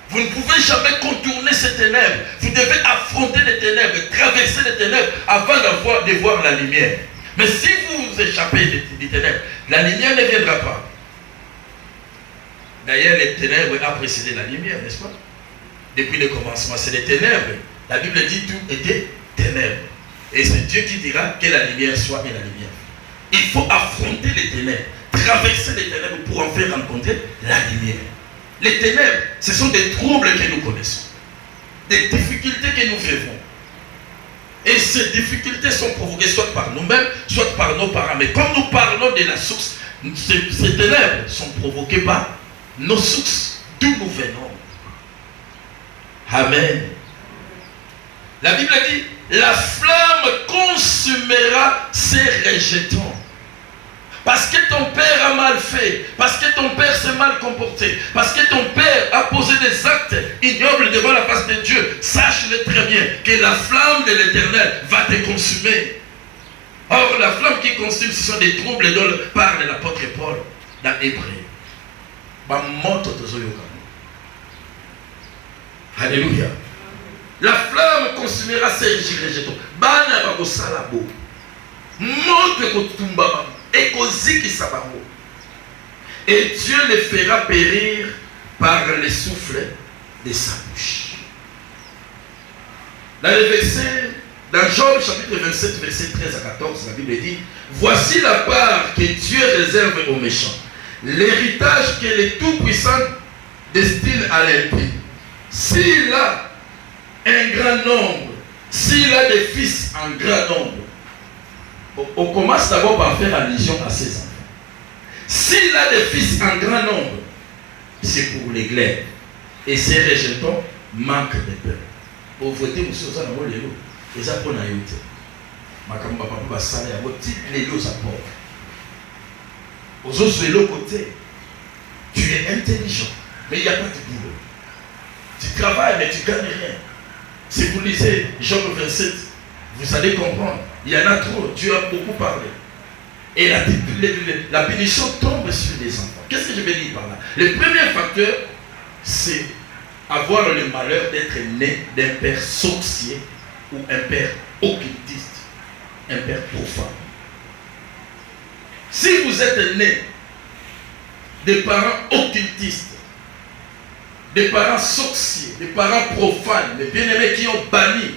Vous ne pouvez jamais contourner ces ténèbres. Vous devez affronter les ténèbres, traverser les ténèbres avant de voir la lumière. Mais si vous vous échappez des ténèbres, la lumière ne viendra pas. D'ailleurs, les ténèbres ont précédé la lumière, n'est-ce pas? Depuis le commencement, c'est les ténèbres. La Bible dit tout était ténèbres. Et c'est Dieu qui dira que la lumière soit et la lumière. Il faut affronter les ténèbres, traverser les ténèbres pour en faire rencontrer la lumière. Les ténèbres, ce sont des troubles que nous connaissons, des difficultés que nous vivons. Et ces difficultés sont provoquées soit par nous-mêmes, soit par nos parents. Mais comme nous parlons de la source, ces ténèbres sont provoquées par nos sources, d'où nous venons. Amen. La Bible dit, la flamme consumera ces rejetons. Parce que ton père a mal fait, parce que ton père s'est mal comporté, parce que ton père a posé des actes ignobles devant la face de Dieu, sache-le très bien que la flamme de l'Éternel va te consumer. Or, la flamme qui consume, ce sont des troubles dont parle l'apôtre Paul dans Hébreu. Alléluia. La flamme consumera ces rejetons. Bana ba salabo. Monte kotumba et koziki sabango. et Dieu les fera périr par les souffles de sa bouche. Dans le verset, dans Job chapitre 27, verset 13 à 14, la Bible dit: voici la part que Dieu réserve aux méchants, l'héritage que le Tout-Puissant destine à l'impie. S'il a un grand nombre, s'il a des fils en grand nombre, on commence d'abord par faire allusion à ses enfants. S'il a des fils en grand nombre, c'est pour les glaives. Et ses rejetons manquent de peur. Pauvreté, monsieur, ça n'a pas de l'eau. Et ça, pour naïveté. Ma camarade, papa, va saler à votre titre, les lots, ça pauvre. Aux autres, de l'autre côté, tu es intelligent, mais il n'y a pas de boulot. Tu travailles, mais tu ne gagnes rien. Si vous lisez Job 27, vous allez comprendre. Il y en a trop, Dieu a beaucoup parlé. Et la punition tombe sur les enfants. Qu'est-ce que je veux dire par là? Le premier facteur, c'est avoir le malheur d'être né d'un père sorcier ou un père occultiste, un père profane. Si vous êtes né des parents occultistes, des parents sorciers, des parents profanes, des bien-aimés qui ont banni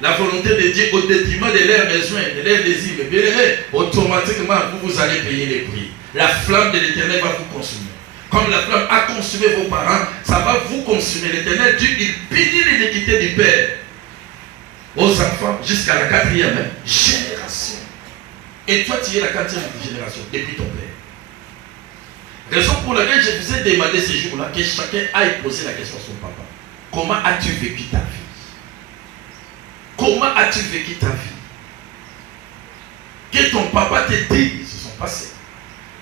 la volonté de Dieu au détriment de leurs besoins, de leurs désirs, mais bien-aimés, automatiquement, vous allez payer les prix. La flamme de l'Éternel va vous consumer. Comme la flamme a consumé vos parents, ça va vous consumer. L'Éternel dit, il punit l'iniquité du Père aux enfants jusqu'à la 4e génération. Et toi, tu es la 4e génération depuis ton Père. Raison pour laquelle je vous ai demandé ces jours-là que chacun aille poser la question à son papa. Comment as-tu vécu ta vie? Comment as-tu vécu ta vie? Que ton papa te dise son passé.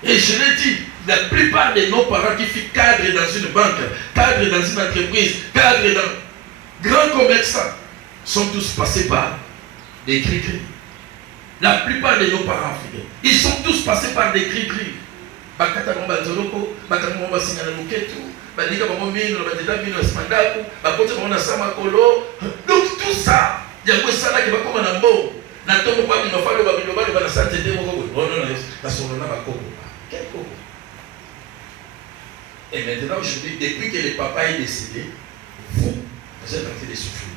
Et je l'ai dit, la plupart de nos parents qui font cadre dans une banque, cadre dans une entreprise, cadre dans grands commerçants, sont tous passés par des gris-gris. La plupart de nos parents, ils sont tous passés par des gris-gris. Donc tout ça, il y a ça qui va comme un mot. Et maintenant, aujourd'hui, depuis que le papa est décédé, vous êtes en train de souffrir.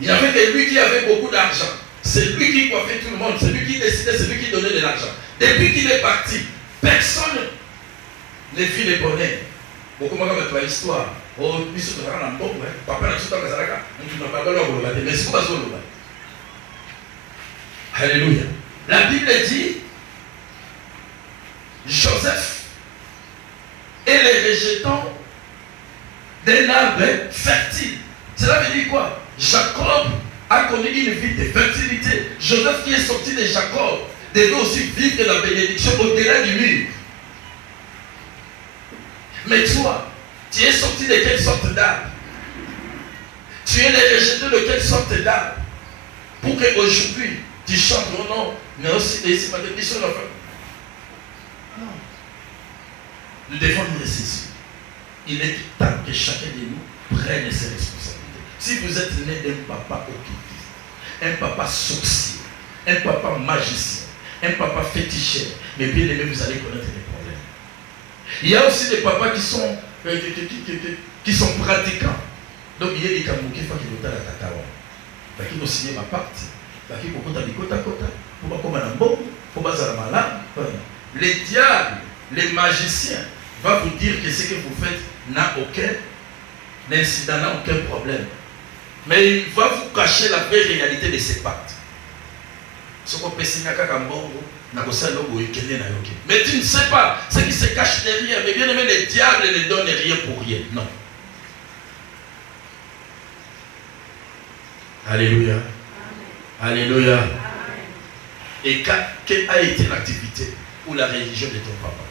Il n'y avait que lui qui avait beaucoup d'argent. C'est lui qui coiffait tout le monde. C'est lui qui décidait, c'est lui qui donnait de l'argent. Depuis qu'il est parti, personne ne vit le bonheur. Beaucoup de gens ont l'histoire. Oh, mais c'est un bon, papa n'a pas de l'argent. Mais c'est pas ça. Alléluia. La Bible dit, Joseph et les rejetons d'un arbre fertile. Cela veut dire quoi? Jacob a connu une vie de fertilité. Joseph qui est sorti de Jacob devait aussi vivre de la bénédiction au-delà du mur. Mais toi, tu es sorti de quelle sorte d'arbre? Tu es les rejetés de quelle sorte d'arbre? Pour qu'aujourd'hui, tu chantes mon nom, mais aussi des malédictions. Non. Nous devons nous ressaisir. Il est temps que chacun de nous prenne ses responsabilités. Si vous êtes né d'un papa occultiste, un papa sorcier, un papa magicien, un papa féticheur, mais bien aimé, vous allez connaître des problèmes. Il y a aussi des papas qui sont pratiquants. Donc il y a des camous qui font qu'ils vont à la tatawa. Qui vont signer ma partie. Qui vont compter côte à côte. Pour pas comme un bon, pour pas faire malade. Les diables, les magiciens, va vous dire que ce que vous faites n'a aucun incident, n'a aucun problème. Mais il va vous cacher la vraie réalité de ces pactes. Ce qu'on peut signer à Kambongo, mais tu ne sais pas ce qui se cache derrière. Mais bien aimé, les diables ne donnent rien pour rien. Non. Alléluia. Amen. Alléluia. Amen. Et quelle a été l'activité ou la religion de ton papa?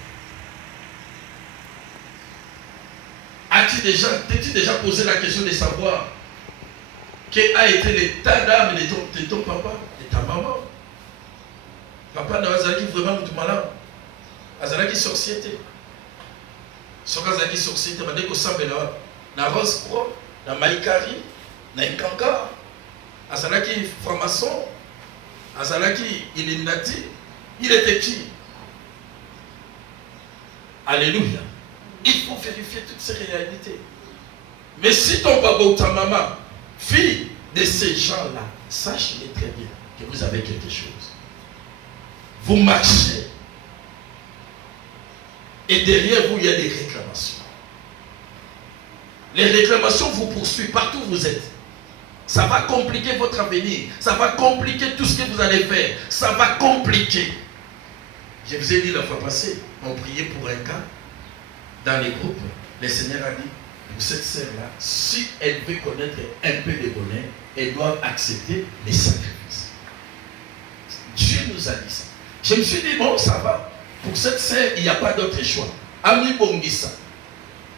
T'es-tu déjà posé la question de savoir quel a été l'état d'âme de ton papa, de ta maman? Papa n'a pas vraiment tout malade. Azalaki société. Ce qu'Azalaki société, m'a dit que ça na rose pro, na maïkari, na inkanga. Azalaki franc-maçon, Azalaki illuminati. Il était qui? Alléluia. Il faut vérifier toutes ces réalités. Mais si ton papa ou ta maman, fille de ces gens-là, sachez très bien que vous avez quelque chose. Vous marchez. Et derrière vous, il y a des réclamations. Les réclamations vous poursuivent partout où vous êtes. Ça va compliquer votre avenir. Ça va compliquer tout ce que vous allez faire. Ça va compliquer. Je vous ai dit la fois passée, on priait pour un cas dans les groupes. Le Seigneur a dit, pour cette sœur-là, si elle veut connaître un peu de bonheur, elle doit accepter les sacrifices. Dieu nous a dit ça. Je me suis dit, bon, ça va. Pour cette sœur, il n'y a pas d'autre choix. Ami Bongisa.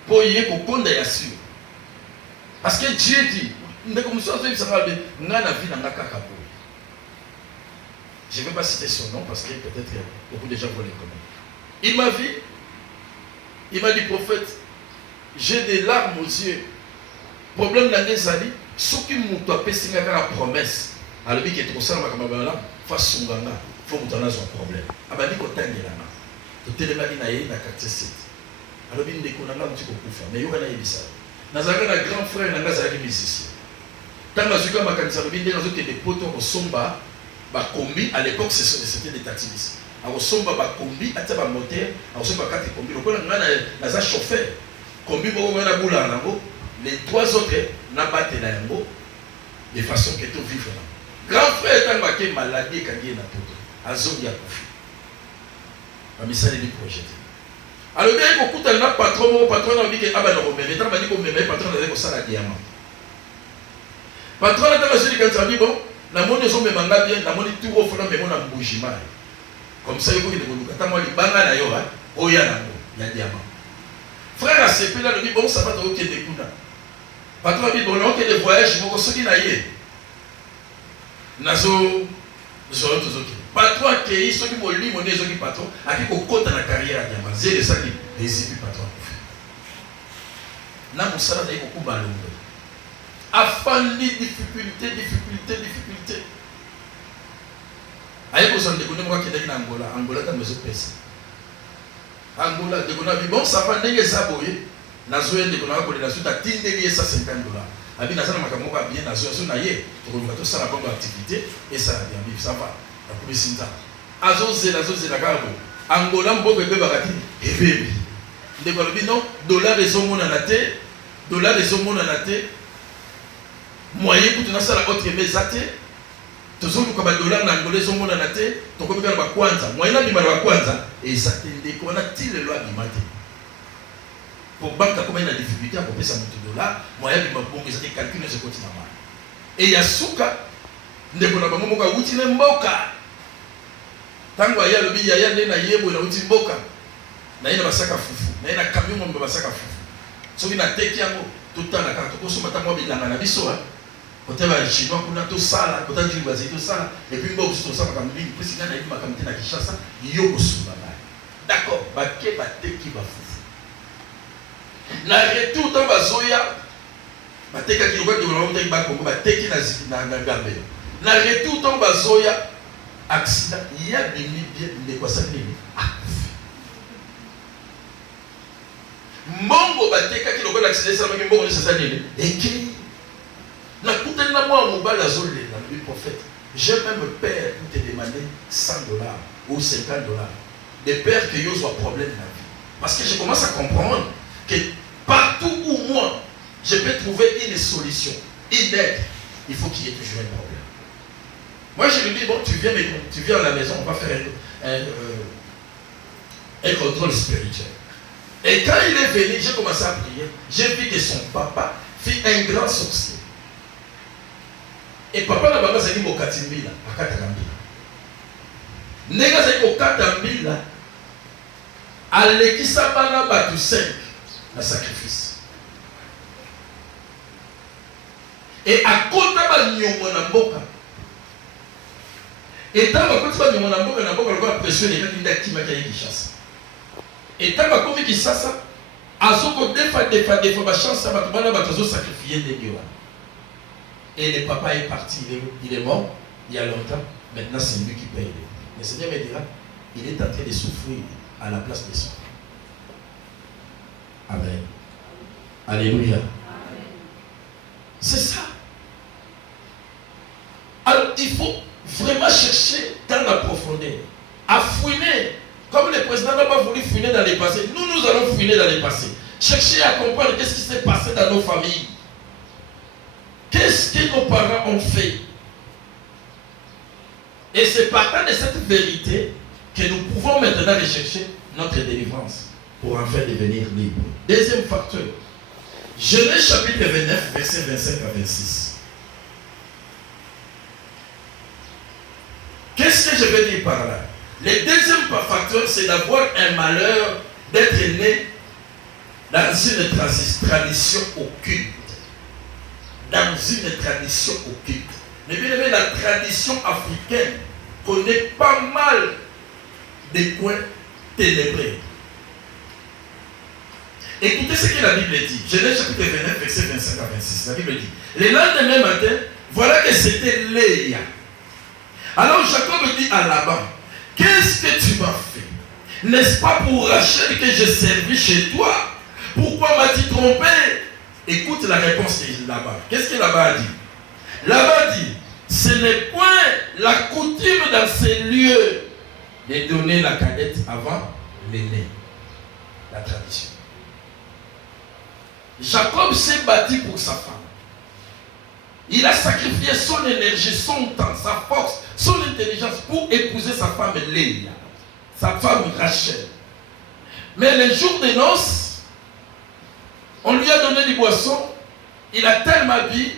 Pour y aller, sûr. Parce que Dieu dit, je ne vais pas citer son nom parce que peut-être beaucoup de gens vont les connaître. Il m'a vu, il m'a dit, prophète, j'ai des larmes aux yeux. Problème dans les années, ceux qui m'ont tapé, c'est la promesse. Alors, il y a trop ça, il faut son ganga, il faut que tu aies un problème. Alors, il y a un tu as un quartier 7. Alors, il y a un koufa, mais il y a un grand frère, il y a un musicien. Tant que je suis des potos au Somba, à l'époque c'était des taxis. Alors Somba combi, à un moteur, à Somba 4 combi. Donc on a un chauffeur. Combi, les trois autres n'ont pas été là de façon que tout vivre. Grand frère est un maladie quand il est dans poto. À Zombie a confié. On a mis projet. Alors bien beaucoup de patron, mon patron a dit que ah ben non, mais maintenant dit que mes patrons avaient ça la diamant. Patron a dit que ça dit bon, la monnaie sont mes mangas bien, la monnaie tout au fond mais mon embouchement. Comme ça il faut que les gens quand moi les banga na yo hein, oya na mo, il y a diamant. Frère a CP là, il dit bon ça va te OK des coups là. Patron a dit bon là que les voyages mo so ki na yé. Nazo zo to patron qui ceux qui vont lire mon qui patron a qui côté dans la carrière diamant. Zé ça qui résidu patron. Na musala na beaucoup balongo. Afin les difficultés. Aïe, vous en déconnez moi qui est dans Angola. Angola, dans mes autres pays. Angola, déconnez, bon, ça va n'est pas boyer. Nazoé, déconnez, pour les nations, t'as tindé ça $50. Abi, Nazana, ma caméra va bien, Nazoé, son aïe, pour le bateau, ça la bonne activité, et ça va bien, ça va. La première cinta. Azozé, la garde. Angola, mon bébé bagati, et bébé. Déconnez, non, dollar des hommes en athée, dollar des hommes en athée. Moyen pour tenir ça la autre mais zate toujours comme dollar na ngolé zo mona naté to ko bibana ba kwanza moyen na bimana ba kwanza et ça tende ko na tile loi du matin pour banque comme une difficulté à couper ça mon dollar moyen bimana bongo ça calculer ce côté maman et ya suka ndeko na bango moka uti ne mboka tango ya lobi ya ne na yebo na uti mboka na ina basaka fufu na ina camion mo basaka fufu so bina teki yango tout temps na carte ko so mata mo bilanga na biso ha. Quand tu es chinois, tu as ça, quand tu as tout ça, et puis tu as ça, tu as ça, d'accord, tu as na retour dans bazoya, tu na retour dans bazoya, accident, il y a des milliers de quoi ça Mongo bateka qui le accident, ça m'a dit ça et qui na moi mobile azolé le prophète. J'ai même peur pour te demander $100 ou $50. Des pères que yo soit problème dans la vie. Parce que je commence à comprendre que partout où moi je peux trouver une solution, une aide, il faut qu'il y ait toujours un problème. Moi je lui dis bon tu viens à la maison, on va faire un contrôle spirituel. Et quand il est venu, j'ai commencé à prier. J'ai vu que son papa fit un grand sorcier. Et papa na baba zali mokatimbila akata mbila. Nega zali kokata mbila alekisa bana batu 5 na sacrifice. Et akota ba nyongo na mboka. Et tant que ba nyongo na mboka kwa pression les gens qui kima ki Kinshasa. Et tant que komi Kinshasa azoko defa ba chance ba bana batu zo sacrifier ndenge wana. Et le papa est parti, il est mort il y a longtemps. Maintenant, c'est lui qui paye. Le Seigneur me dira, il est en train de souffrir à la place de son. Amen. Alléluia. C'est ça. Alors, il faut vraiment chercher dans la profondeur, à fouiner. Comme le président n'a pas voulu fouiner dans le passé, nous allons fouiner dans le passé. Chercher à comprendre qu'est-ce qui s'est passé dans nos familles. Qu'est-ce que nos parents ont fait. Et c'est partant de cette vérité que nous pouvons maintenant rechercher notre délivrance pour enfin devenir libre. Deuxième facteur. Genèse chapitre 29, versets 25 à 26. Qu'est-ce que je veux dire par là? Le deuxième facteur, c'est d'avoir un malheur d'être né dans une tradition occulte. Dans une tradition occulte. Mais bien aimé, la tradition africaine connaît pas mal de coins ténébreux. Écoutez ce que la Bible dit. Genèse chapitre 29, verset 25 à 26. La Bible dit, le lendemain matin, voilà que c'était Léa. Alors Jacob dit à Laban, qu'est-ce que tu m'as fait? N'est-ce pas pour Rachel que j'ai servi chez toi? Pourquoi m'as-tu trompé? Écoute la réponse de Laban. Qu'est-ce que Laban a dit? Laban dit, ce n'est point la coutume dans ces lieux de donner la cadette avant l'aîné. La tradition. Jacob s'est battu pour sa femme. Il a sacrifié son énergie, son temps, sa force, son intelligence pour épouser sa femme Léa, sa femme Rachel. Mais le jour des noces, on lui a donné des boissons, il a tellement bu,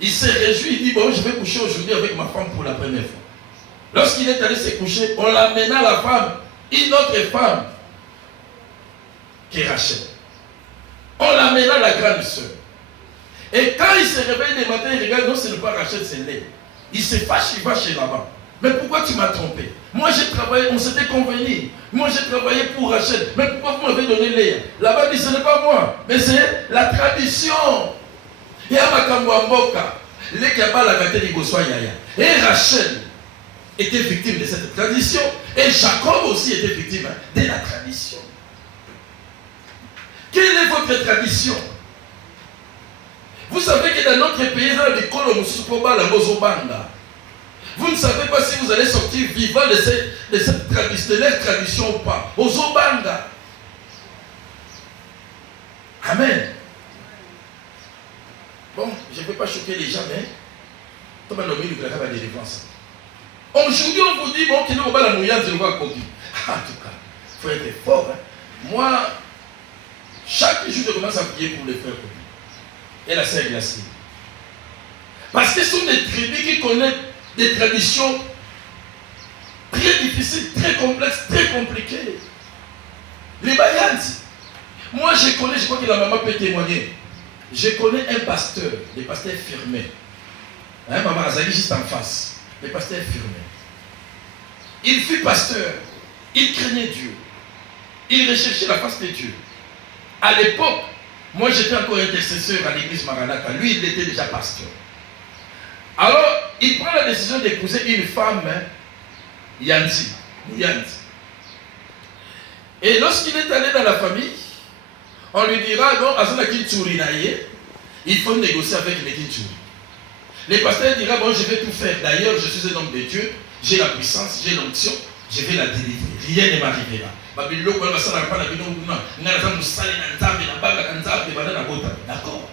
il s'est réjoui, il dit, bon, je vais coucher aujourd'hui avec ma femme pour la première fois. Lorsqu'il est allé se coucher, on l'amena la femme, une autre femme, qui est Rachel. On l'amena la grande sœur. Et quand il se réveille le matin, il regarde, non, ce n'est pas Rachel, c'est Léa. Il se fâche, il va chez Laban. Mais pourquoi tu m'as trompé? Moi j'ai travaillé, on s'était convenu. Moi j'ai travaillé pour Rachel. Mais pourquoi vous m'avez donné Léa? Laban dit, ce n'est pas moi, mais c'est la tradition. Et à Makamboamboka, et Rachel était victime de cette tradition. Et Jacob aussi était victime de la tradition. Quelle est votre tradition? Vous savez que dans notre pays, vous ne savez pas si vous allez sortir vivant de cette tradition ou pas. Ozobanga. Amen. Bon, je ne peux pas choquer les gens, mais aujourd'hui, on vous dit, bon, qu'il ne faut pas la mouillade, je ne vois pas. En tout cas, il faut être fort. Hein. Moi, chaque jour, je commence à prier pour les frères Kobi et la sœur Glacée. Parce que ce sont des tribus qui connaissent des traditions très difficiles, très complexes, très compliquées. Les Bayans. Moi, je connais, je crois que la maman peut témoigner. Je connais un pasteur, le pasteur Firmin. Hein, maman Azali juste en face. Le pasteur Firmin. Il fut pasteur. Il craignait Dieu. Il recherchait la face de Dieu. À l'époque, moi j'étais encore intercesseur à l'église Maranatha. Lui, il était déjà pasteur. Alors, il prend la décision d'épouser une femme, Yanti. Et lorsqu'il est allé dans la famille, on lui dira, non, il faut négocier avec les Kintouri. Le pasteur dira, bon, je vais tout faire. D'ailleurs, je suis un homme de Dieu, j'ai la puissance, j'ai l'onction, je vais la délivrer. Rien ne m'arrivera. D'accord.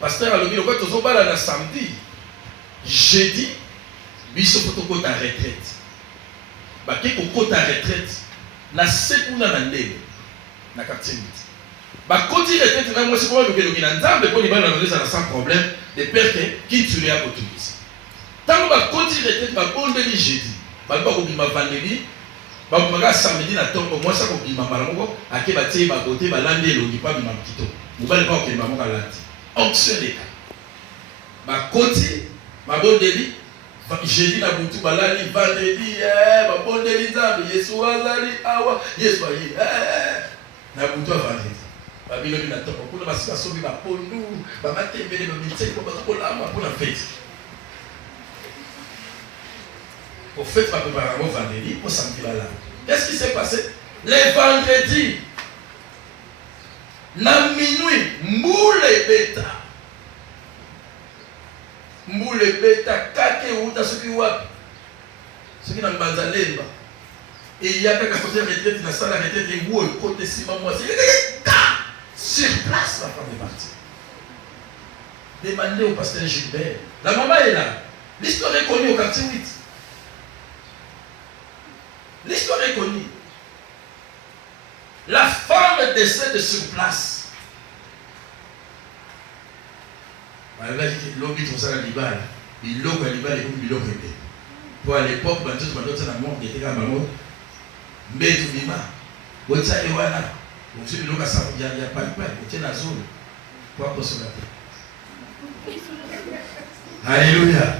Pasteur alobi le quoi tozobala na samedi jeudi biso fotokota retraite baki kokota retraite na sekuna na ndenge na katimiti bakoti retraite na mwasi kwa lokeloki na nzambe ko libala na sans problème de père qui tuerait à autobus tant bakoti retraite bakondeli jeudi baba ko bima vendredi baba samedi na tongo mwasi ko bima malamoko ake batie bakote balandi elongi pa bima kito mobali pa ko bima moka lati onction des cas. Ma côté, ma bonne Jeudi na butu balali, vendredi, babondeli nzambe, Yesu azali awa, Yesu ayi, na butu vendredi. Babilo bina toko, kuna basika sobi bapondu, bamatembele, bamiteko, bakakolama, pour la fête. Pour fête, ma préparation vendredi, pour samedi là. Qu'est-ce qui s'est passé? Les vendredis, na minuit, moule beta. Moule beta, kake uta soki wapi. Soki na mbanzalemba. Et il y a quelqu'un côté retraite, na salle retraite, et où côté ciment moi, c'est sur place la femme est partie. Demandez au pasteur Gilbert. La maman est là. L'histoire est connue au quartier 8. L'histoire est connue. La femme décède sur place. L'homme dit ça à l'Ibal. Il l'a à l'Ibal et comme il l'a répété. Pour à l'époque, quand tu m'as dit la mort, il était comme un mot. Mais tu dis, vous êtes allé voir là. Vous savez, il n'y a pas de pain. Vous êtes dans la zone. Pour consommer. Alléluia.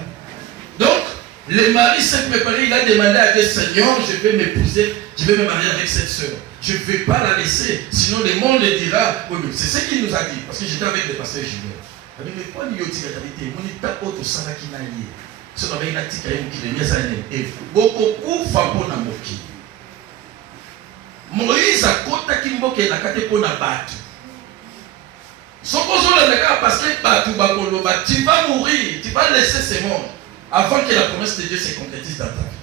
Donc, le mari s'est préparé, il a demandé à Dieu, Seigneur, je vais m'épouser, je vais me marier avec cette soeur. Je ne vais pas la laisser, sinon le monde dira, oui, mais c'est ce qu'il nous a dit, parce que j'étais avec le pasteur Gilbert. Il a dit, mais quoi, il y a dit, mon état autre, ça n'a qui n'a lié. Ce qu'on avait dit, qu'il est mis à l'année. Et beaucoup de femmes pour Namoki. Moïse a côté qui m'a dit, pour na battu. Son besoin parce que tu vas mourir, tu vas laisser ce monde avant que la promesse de Dieu se concrétise dans ta vie.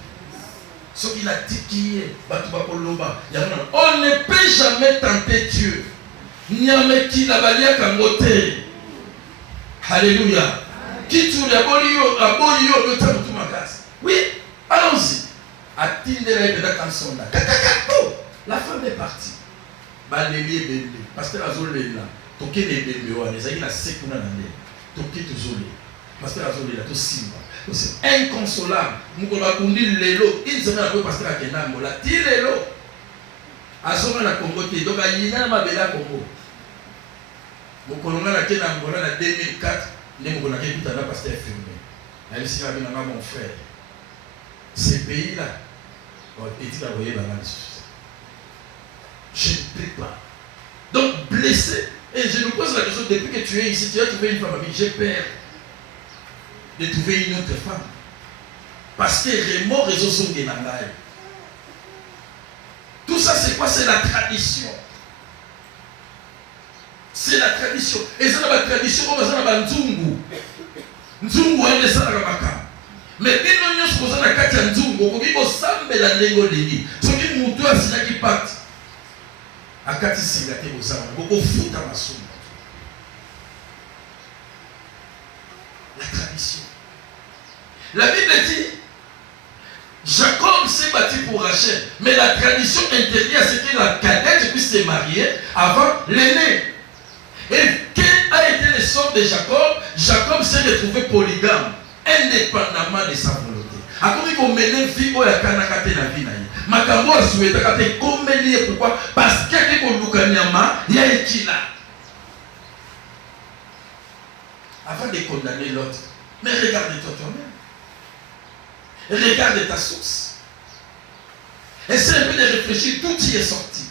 Ce qu'il a dit qui est, on ne peut jamais tenter Dieu. Alléluia. Qui tu oui, allons-y. La femme est partie. Pasteur Azol est là. Toké les bébés, les aïe la sekuna nande. Toké toujours les. Pasteur Azol est là, tout simba. C'est inconsolable. Nous avons connu l'élo. Il se met à pasteur Akena Mola. Ti l'élo. Azol na Congo te. Donc ayina ma bela Congo. Mon colonel a Kena Mola en 2004. Ne me connaissez tout à l'heure pasteur filmé. Elle s'est avec mon frère. Ces pays-là, et tu vas voir la main. Je ne prie pas. Donc blessé. Et je me pose la question, depuis que tu es ici, tu as trouvé une femme. J'ai peur de trouver une autre femme. Parce que les morts, ils sont des nangaïs. Tout ça, c'est quoi? C'est la tradition. C'est la tradition. Et c'est la tradition, on va dire Nzungu. Nzungu, on est ça dans la maca. Mais bien, nous sommes posés dans la carte Nzungu. On dit qu'on s'aime la négo légi. Ce qui nous doit, c'est là qui part. Akati singate bozama boko futa masomo. La tradition. La Bible dit Jacob s'est battu pour Rachel, mais la tradition interdit à ce que la cadette puisse se marier avant l'aîné. Et quel a été le sort de Jacob? Jacob s'est retrouvé polygame, indépendamment de sa volonté. A comme il mène une vie où il y a kanakate la vie. Makambo a souhaité kate comme lié pourquoi? Parce qu'il y a quelque lukanyama, il y a équila. Avant de condamner l'autre, mais regarde-toi toi-même. Regarde ta source. Essaie un peu de réfléchir d'où tu es sorti.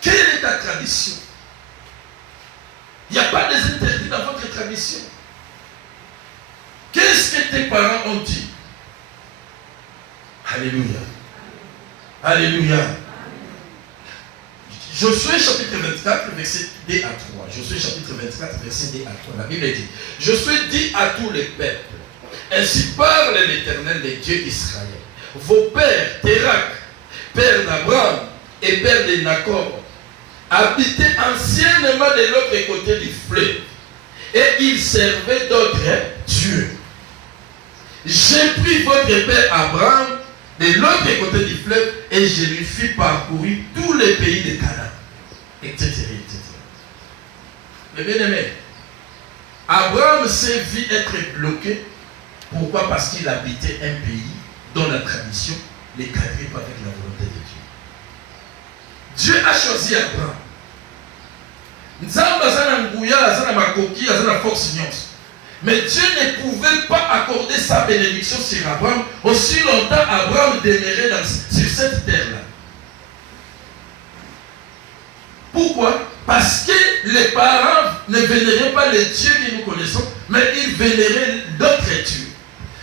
Quelle est ta tradition? Il n'y a pas des interdits dans votre tradition. Qu'est-ce que tes parents ont dit? Alléluia. Alléluia. Josué chapitre 24, verset 2 à 3. Josué chapitre 24, verset 2 à 3. La Bible dit, Josué dit à tous les peuples, ainsi parle l'Éternel des dieux d'Israël. Vos pères, Térak, père d'Abraham et père de Nacor, habitaient anciennement de l'autre côté du fleuve. Et ils servaient d'autres dieux. J'ai pris votre père Abraham de l'autre côté du fleuve et je lui fis parcourir tous les pays de Canaan, etc. Mais bien aimé, Abraham s'est vu être bloqué. Pourquoi? Parce qu'il habitait un pays dont la tradition ne cadrait pas avec la volonté de Dieu. Dieu a choisi Abraham. Nzamba zana nguya, zana makoki, zana force nyonso. Mais Dieu ne pouvait pas accorder sa bénédiction sur Abraham aussi longtemps Abraham demeurait sur cette terre-là. Pourquoi? Parce que les parents ne vénéraient pas les dieux que nous connaissons, mais ils vénéraient d'autres dieux.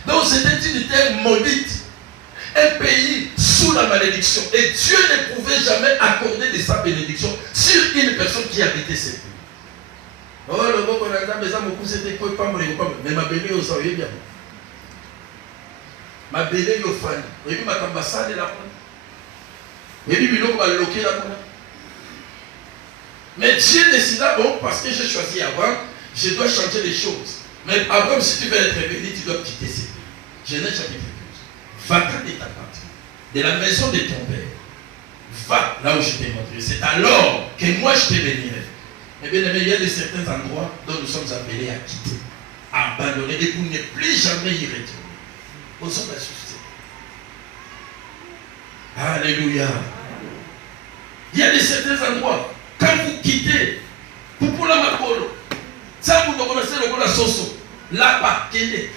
Donc c'était une terre maudite, un pays sous la malédiction. Et Dieu ne pouvait jamais accorder de sa bénédiction sur une personne qui habitait ce pays. Oh, le bon qu'on a besoin de c'était quoi pas mais ma belle au sang, bien. Ma belle au fan. Et puis ma ambassade là. Et puis biloko va loquer là. Mais Dieu décida, bon, parce que j'ai choisi Abraham, je dois changer les choses. Mais Abraham, si tu veux être béni, tu dois quitter ce pays. Genèse chapitre 12. Va-t'en de ta patrie, de la maison de ton père. Va là où je t'ai montré. C'est alors que moi je te bénirai. Eh bien, il y a de certains endroits dont nous sommes appelés à quitter, à abandonner et pour ne plus jamais y retourner. Nous sommes assustés. Alléluia. Il y a de certains endroits, quand vous quittez, pour la makolo, ça vous connaissez le la soso, là-bas, il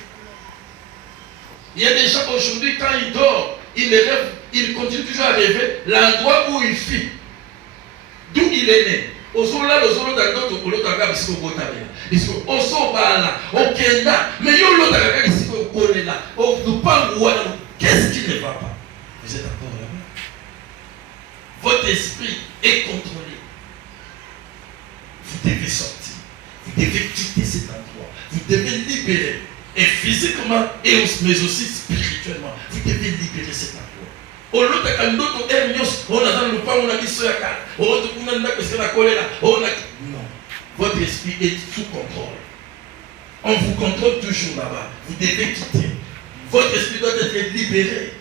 y a des gens aujourd'hui, quand ils dorment, ils rêvent, ils continuent toujours à rêver l'endroit où il fit, d'où il est né. Osola lozolo d'andoto kolota ka bisiko kota bela. Bisiko oso bala, okenda, mais yo lota ka bisiko kolela. O lupangu wana, qu'est-ce qui ne va pas? Vous êtes encore là-bas. Votre esprit est contrôlé. Vous devez sortir. Vous devez quitter cet endroit. Vous devez libérer. Et physiquement, mais aussi spirituellement. Vous devez libérer cet endroit. Non. Votre esprit est sous contrôle. On vous contrôle toujours là-bas. Vous devez quitter. Votre esprit doit être libéré.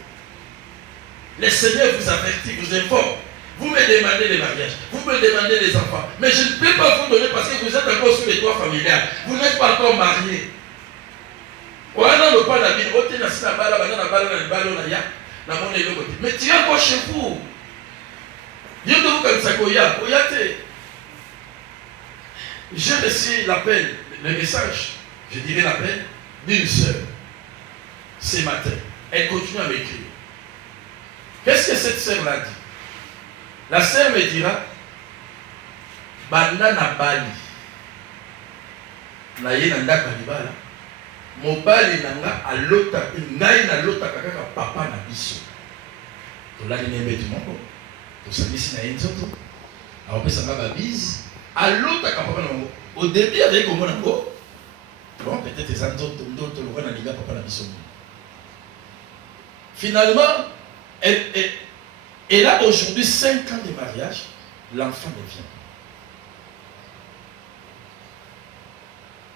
Le Seigneur vous avertit, vous informe. Vous me demandez les mariages, vous me demandez les enfants. Mais je ne peux pas vous donner parce que vous êtes encore sur les toits familiales. Vous n'êtes pas encore marié. Mais tu es encore chez vous. J'ai reçu l'appel, le message, je dirais l'appel d'une sœur ce matin. Elle continue à m'écrire. Qu'est-ce que cette sœur-là dit? La sœur me dira, Banana Bali. Na ye na ndaka libala. Mobali nanga alota, ngai na lota kaka papa na biso. Tolali nembe tu moko. Tosalisi na enzoto. Apesa ngaba bise. Alota ka papa na moko. Au début avec comment na ko. Bon, peut-être les enzoto ndoto lo na liga papa na biso. Finalement, elle a aujourd'hui 5 ans de mariage. L'enfant devient.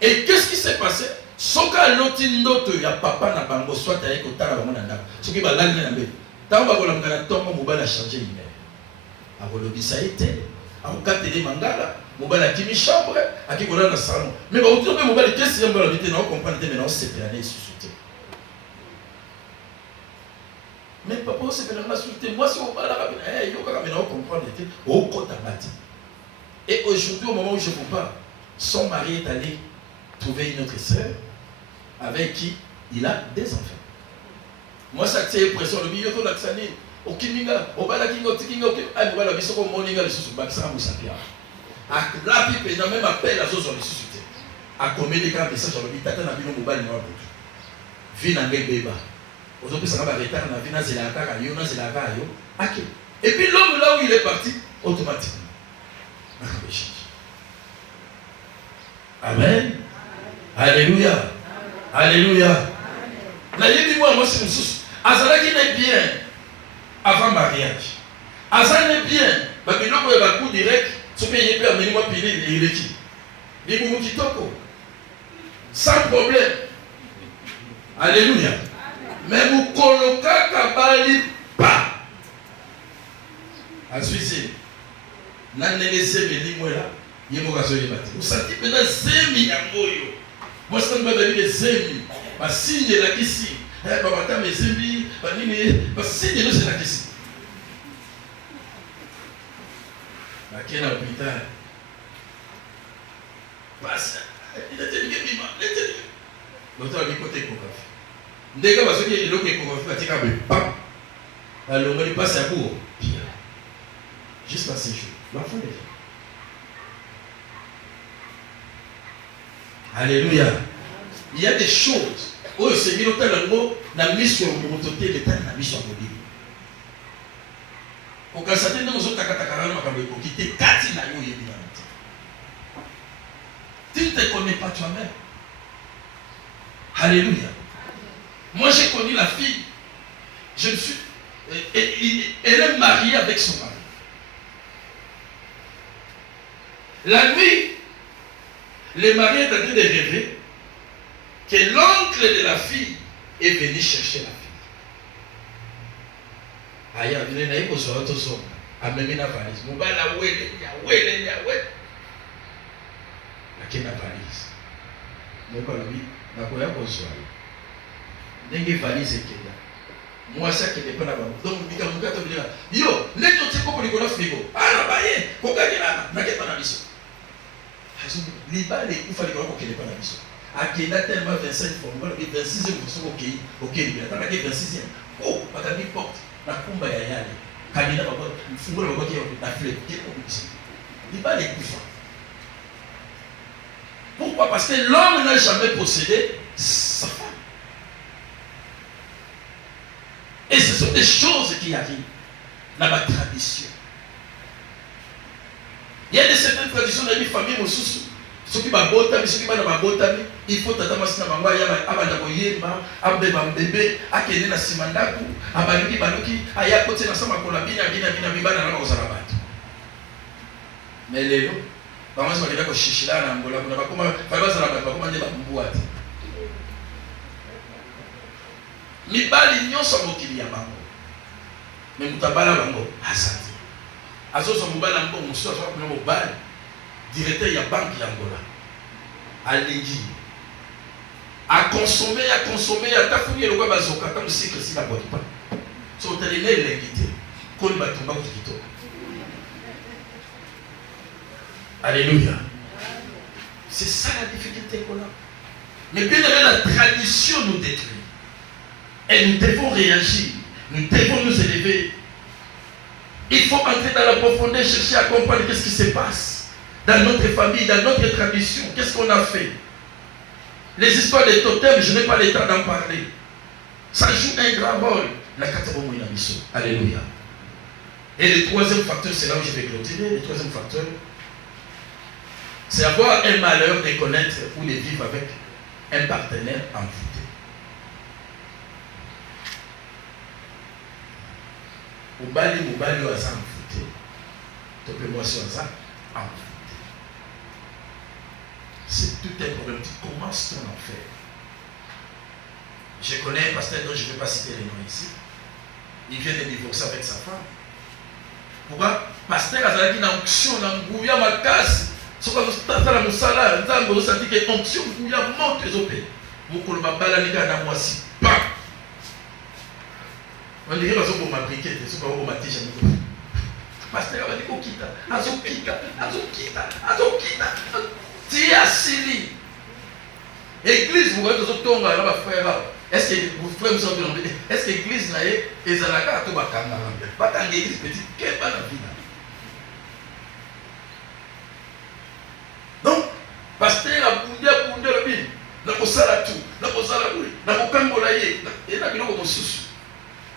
Et qu'est-ce qui s'est passé? Soka loti ndoto ya papa na bango soit avec otala bango na ndako. Soki ba lali na mbe. Tango ba kolanga na tongo mobala changer email. Akolobisa ete. Akokatele mangala, mobala kimi chambre, akikola na salon. Mais ba otilo pe mobala qu'est-ce que mobala bité na comprendre te maintenant c'est plané sous-souté. Mais papa c'est que la sous-souté moi si on parle arabe, yo ka maintenant comprendre te au kota mati. Et aujourd'hui au moment où je vous parle, son mari est allé trouver une autre sœur avec qui il a des enfants. Moi, ça c'est impression. Le milieu de l'accent, au Kiminga, au Balakingo, Tikingo, à nous voilà, bisous, Moninga, les sous Baksa, Moussapia. À la pipe, il a même appel à Zozo, les sous à combien de cas, message, on lui tata n'a vu mobile noir. Vina Beba. Aujourd'hui, ça va arrêter, on a vu Nazela, Yona, Zela, Yo. Ok. Et puis l'homme, là où il est parti, automatiquement. Amen. Alléluia. Alléluia. Moi, c'est une source. Azala qui n'est bien avant mariage. Azala n'est bien. Mais il y a un coup direct. Ce que je peux amener, moi, il est qui? Il est qui toko. Sans problème. Alléluia. Mais vous coloquez Kabali pas. Ensuite, n'anelezez les lignes là. Vous sentez maintenant zemi ya moyo. Moi je ne vais pas dire zemi. Ba signe la kisi. Ba mata me zemi, ba nini, ba signe c'est la kisi. Ba kena hôpital. Passe. Il était dit bima, L'autre a dit côté échographie. Dès que vous avez dit l'échographie, vous avez dit pam. Alors on passe à bout. Jusqu'à ces jours. L'enfant est là. Alléluia. Il y a des choses. Oh, le Seigneur n'a mis sur mon côté, l'État n'a mis sur mon Bible. Au cas où nous avons quitté Katina. Tu ne te connais pas toi-même. Alléluia. Moi j'ai connu la fille. Je me suis. Elle est mariée avec son mari. La nuit, le mari est en train de rêver que l'oncle de la fille est venu chercher la fille. Aïe, il y a une chose qui est a même une valise. Nous allons la ouelle, la valise. Nous allons la valise. N'engagez valise et moi ça qui n'est pas là-bas. Donc yo, n'est-ce pas pour le frigo. Ah là baye, pourquoi il là, n'a pas na biso. Liba les il fallait qu'on n'est pas na biso. A qui là tellement 25 fois, 26e OK, il a pas 26e. Oh, pas de porte. La kumba ya yale. Kabila baba, mfungo baba qui na fleur, qui est ici. Liba les kufa. Pourquoi? Parce que l'homme n'a jamais possédé sa femme. Et ce sont des choses qui arrivent dans ma tradition. Il y a certaines traditions dans les familles, ceux qui m'abottent, ceux qui m'abottent, il faut t'attendre à ce moment-là, il y a un bébé, il y a un simandaku, il y a un baluki, il y a un côté dans sa makolabine, il y a un bébé dans sa rabat. Mais les lots, par exemple, il y a un chichila dans Angola, il y a un boîte. Mibali nyonso mokili ya bango. Mais mutabala bango asante. Azozo mubala mbo muso afa kuna mobali. Directeur ya banque ya Angola. Alingi. A consommer, à tafuni le kwa bazoka comme si que si la boîte pas. So telene l'engité. Koli batumba kito. Alléluia. C'est ça la difficulté qu'on a. Mais bien la tradition nous détruit. Et nous devons réagir, nous devons nous élever. Il faut entrer dans la profondeur, chercher à comprendre qu'est-ce qui se passe dans notre famille, dans notre tradition, qu'est-ce qu'on a fait. Les histoires des totems, je n'ai pas le temps d'en parler. Ça joue un grand rôle. La quatrième mission. Alléluia. Et le troisième facteur, c'est là où je vais clôturer. Le troisième facteur, c'est avoir un malheur de connaître ou de vivre avec un partenaire envoûté. Mobali waza envoûté. Topez-moi sur ça, envoûté. C'est tout un problème. Comment est-ce qu'on en fait? Je connais un pasteur dont je ne vais pas citer les noms ici. Il vient de divorcer avec sa femme. Pourquoi? Pasteur a dit une onction, il y a ma casse. Ce que vous avez dans mon salaire, vous avez senti que onction, il y a monte les opé. Vous pouvez me balader dans moi si. On dirait que vous m'avez briqué, c'est ce que vous m'avez dit. Pasteur a dit qu'on quitte. Azokita. Tia Sili. Église, vous voyez que vous avez là, frère. Est-ce que vous frères vous avez est-ce que l'église n'a pas ezalaka to bakanga pas tant l'église petite qu'est pas la vie. Donc, pasteur a bundé le bin. Na kosala tout, na kosala oui, na kokangola ye, et na biloko mosusu.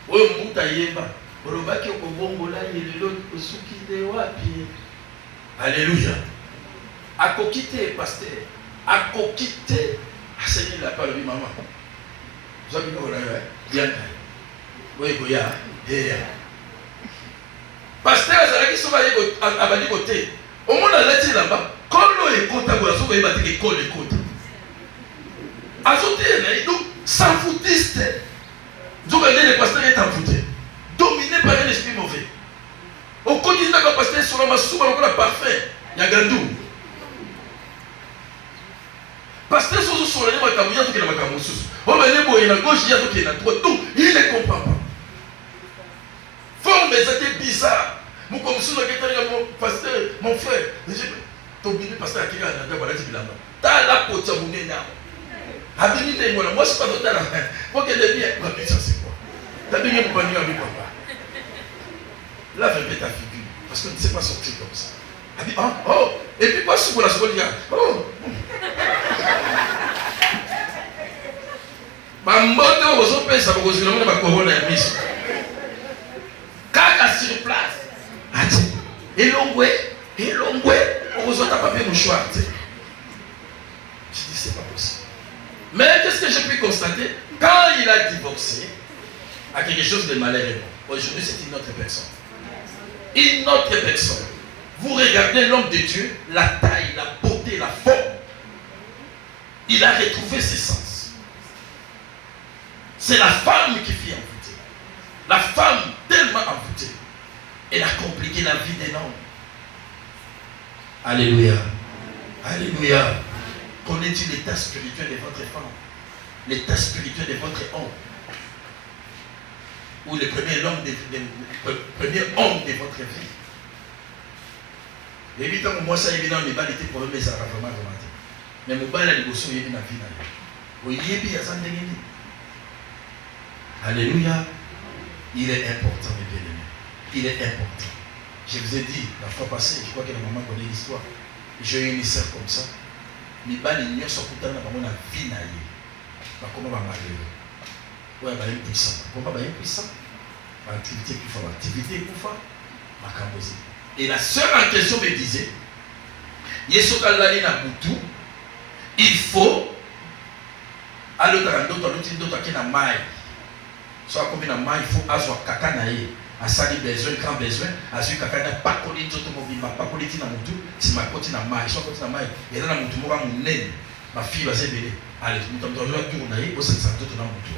Oyo mbuta yeba, olobaki okobongola ye lelo osuki de wapi. Alléluia. Akokite pasteur, akokite enseigner la parole de maman. Vous avez bien. Oui, oui, pasteur azalaki soba abandi côté. Au monde a laissé là-bas. Kolo ekota bola soba ebati ke kolo ekota. Azoté donc sans foutiste. Donc le pasteur est envoûté, dominé par un esprit mauvais. Au quotidien le pasteur sur la masouba le parfait, il y a gandou. Pasteur sur les makamuya qui est makamusus. On va aller à gauche, il y a qui est à droite. Donc il ne comprend pas. Forme c'était bizarre. Mon comme sous le mon pasteur, mon frère, ton bébé pasteur qui est là, voilà tu l'as. T'as la pote ça vous n'est pas. Habilité, moi, je ne suis pas total. Moi, qu'elle est bien. Mais ça, c'est quoi? Tu as bien pour venir avec papa. Lave un peu ta figure. Parce qu'on ne sait pas sortir comme ça. Oh, et puis pas sur la seconde, oh. Ma moto, vous avez ça pour que vous ayez ma couronne à mise. Caca sur place. Et l'ongoué, on vous a papier mouchoir. Je dis, c'est pas possible. Mais qu'est-ce que j'ai pu constater? Quand il a divorcé, à quelque chose de malheureux. Aujourd'hui, c'est une autre personne. Une autre personne. Vous regardez l'homme de Dieu, la taille, la beauté, la forme. Il a retrouvé ses sens. C'est la femme qui fit envoûter. La femme tellement envoûtée. Elle a compliqué la vie d'un homme. Alléluia. Alléluia. Connais-tu l'état spirituel de votre femme? L'état spirituel de votre homme? Ou le premier homme de votre vie? Évidemment, moi, ça évident, les balles étaient pour eux, mais ça va vraiment remonter. Mais mon bal, il y a une vie. Alléluia. Il est important, mes bien-aimés. Il est important. Je vous ai dit, la fois passée, je crois que la maman connaît l'histoire. J'ai eu une sœur comme ça. Les balles, il y a sur la vie. Comment va malheureux? Ouais, bah, impuissant. Comment va impuissant? Activité plus forte. Activité plus forte. Et la sœur en question me disait, il faut aller dans d'autres maille. Soit comme une maille, il faut avoir caca naïe. À ça, il besoin, grand besoin. À ce caca n'a pas collé d'automobile, pas collé dans mon tout. Si ma côté n'a maille, soit côté n'a maille. Et là, mon tout, mon nez, ma fille va se mêler. Allez, nous sommes dans le tour naïe, au 500 dans mon tout.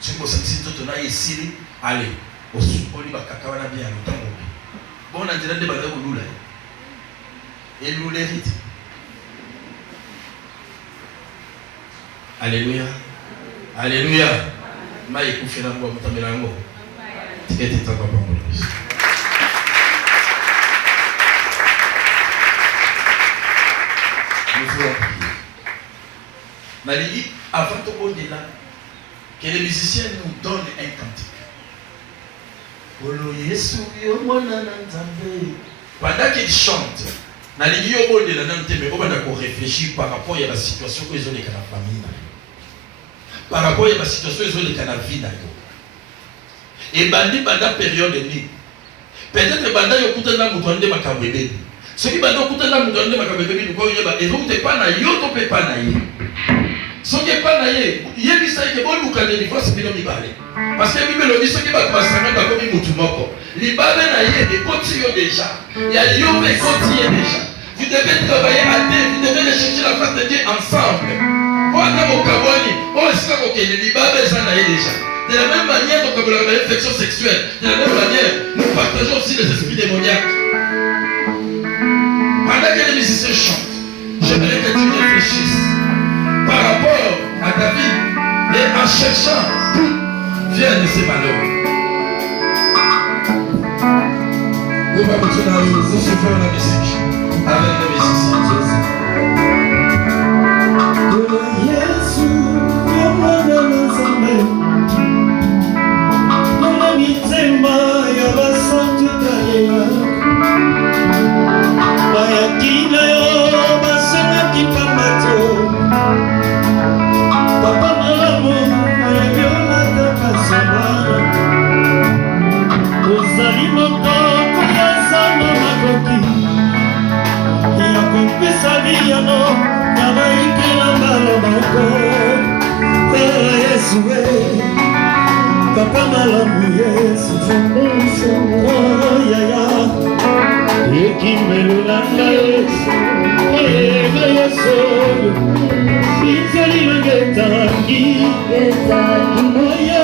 Si vous avez tout naïe ici, allez, au sous-poli, ma caca va bien, le temps mobile. Bon, on a dit que vous l'oulez. Et l'oulez vite. Alléluia. Alléluia. Ma écoufé la voix, mon mélange. Tu es tout à l'heure. Nous voulons prier. Nali, avant de là, que les musiciens nous donnent un cantique. Pendant qu'ils chantent, on réfléchit par rapport à la situation que ils ont dans la famille. Par rapport à la situation que ils ont dans la vie. Et bandi banda période ni. Peut-être banda yokuta na mutu ma kabebe. Ce qui banda yokuta na mutu ma kabebe ni ko yeba et donc t'es pas na yo to pe pas na ye. Ce qui est pas na ye, yebi ça que bon luka de niveau c'est bien mibale. Parce que Bible dit ce qui va passer dans comme mutu moko. Libale na ye de continue déjà. Il y a yo mais continue déjà. Vous devez travailler à deux, vous devez chercher la face de Dieu ensemble. Voilà mon kaboni, on sait que les libale ça na ye déjà. De la même manière, donc, comme la réflexion sexuelle, de la même manière, nous partageons aussi les esprits démoniaques. Pendant que les musiciens chantent, j'aimerais que tu réfléchisses par rapport à ta vie et en cherchant d'où viennent ces malheurs. Nous allons continuer à faire la musique avec les musiciens. Papa malamu Yesu, oh yaya, ekimelulanga Yesu, Yesu, biteli mangetangi, oh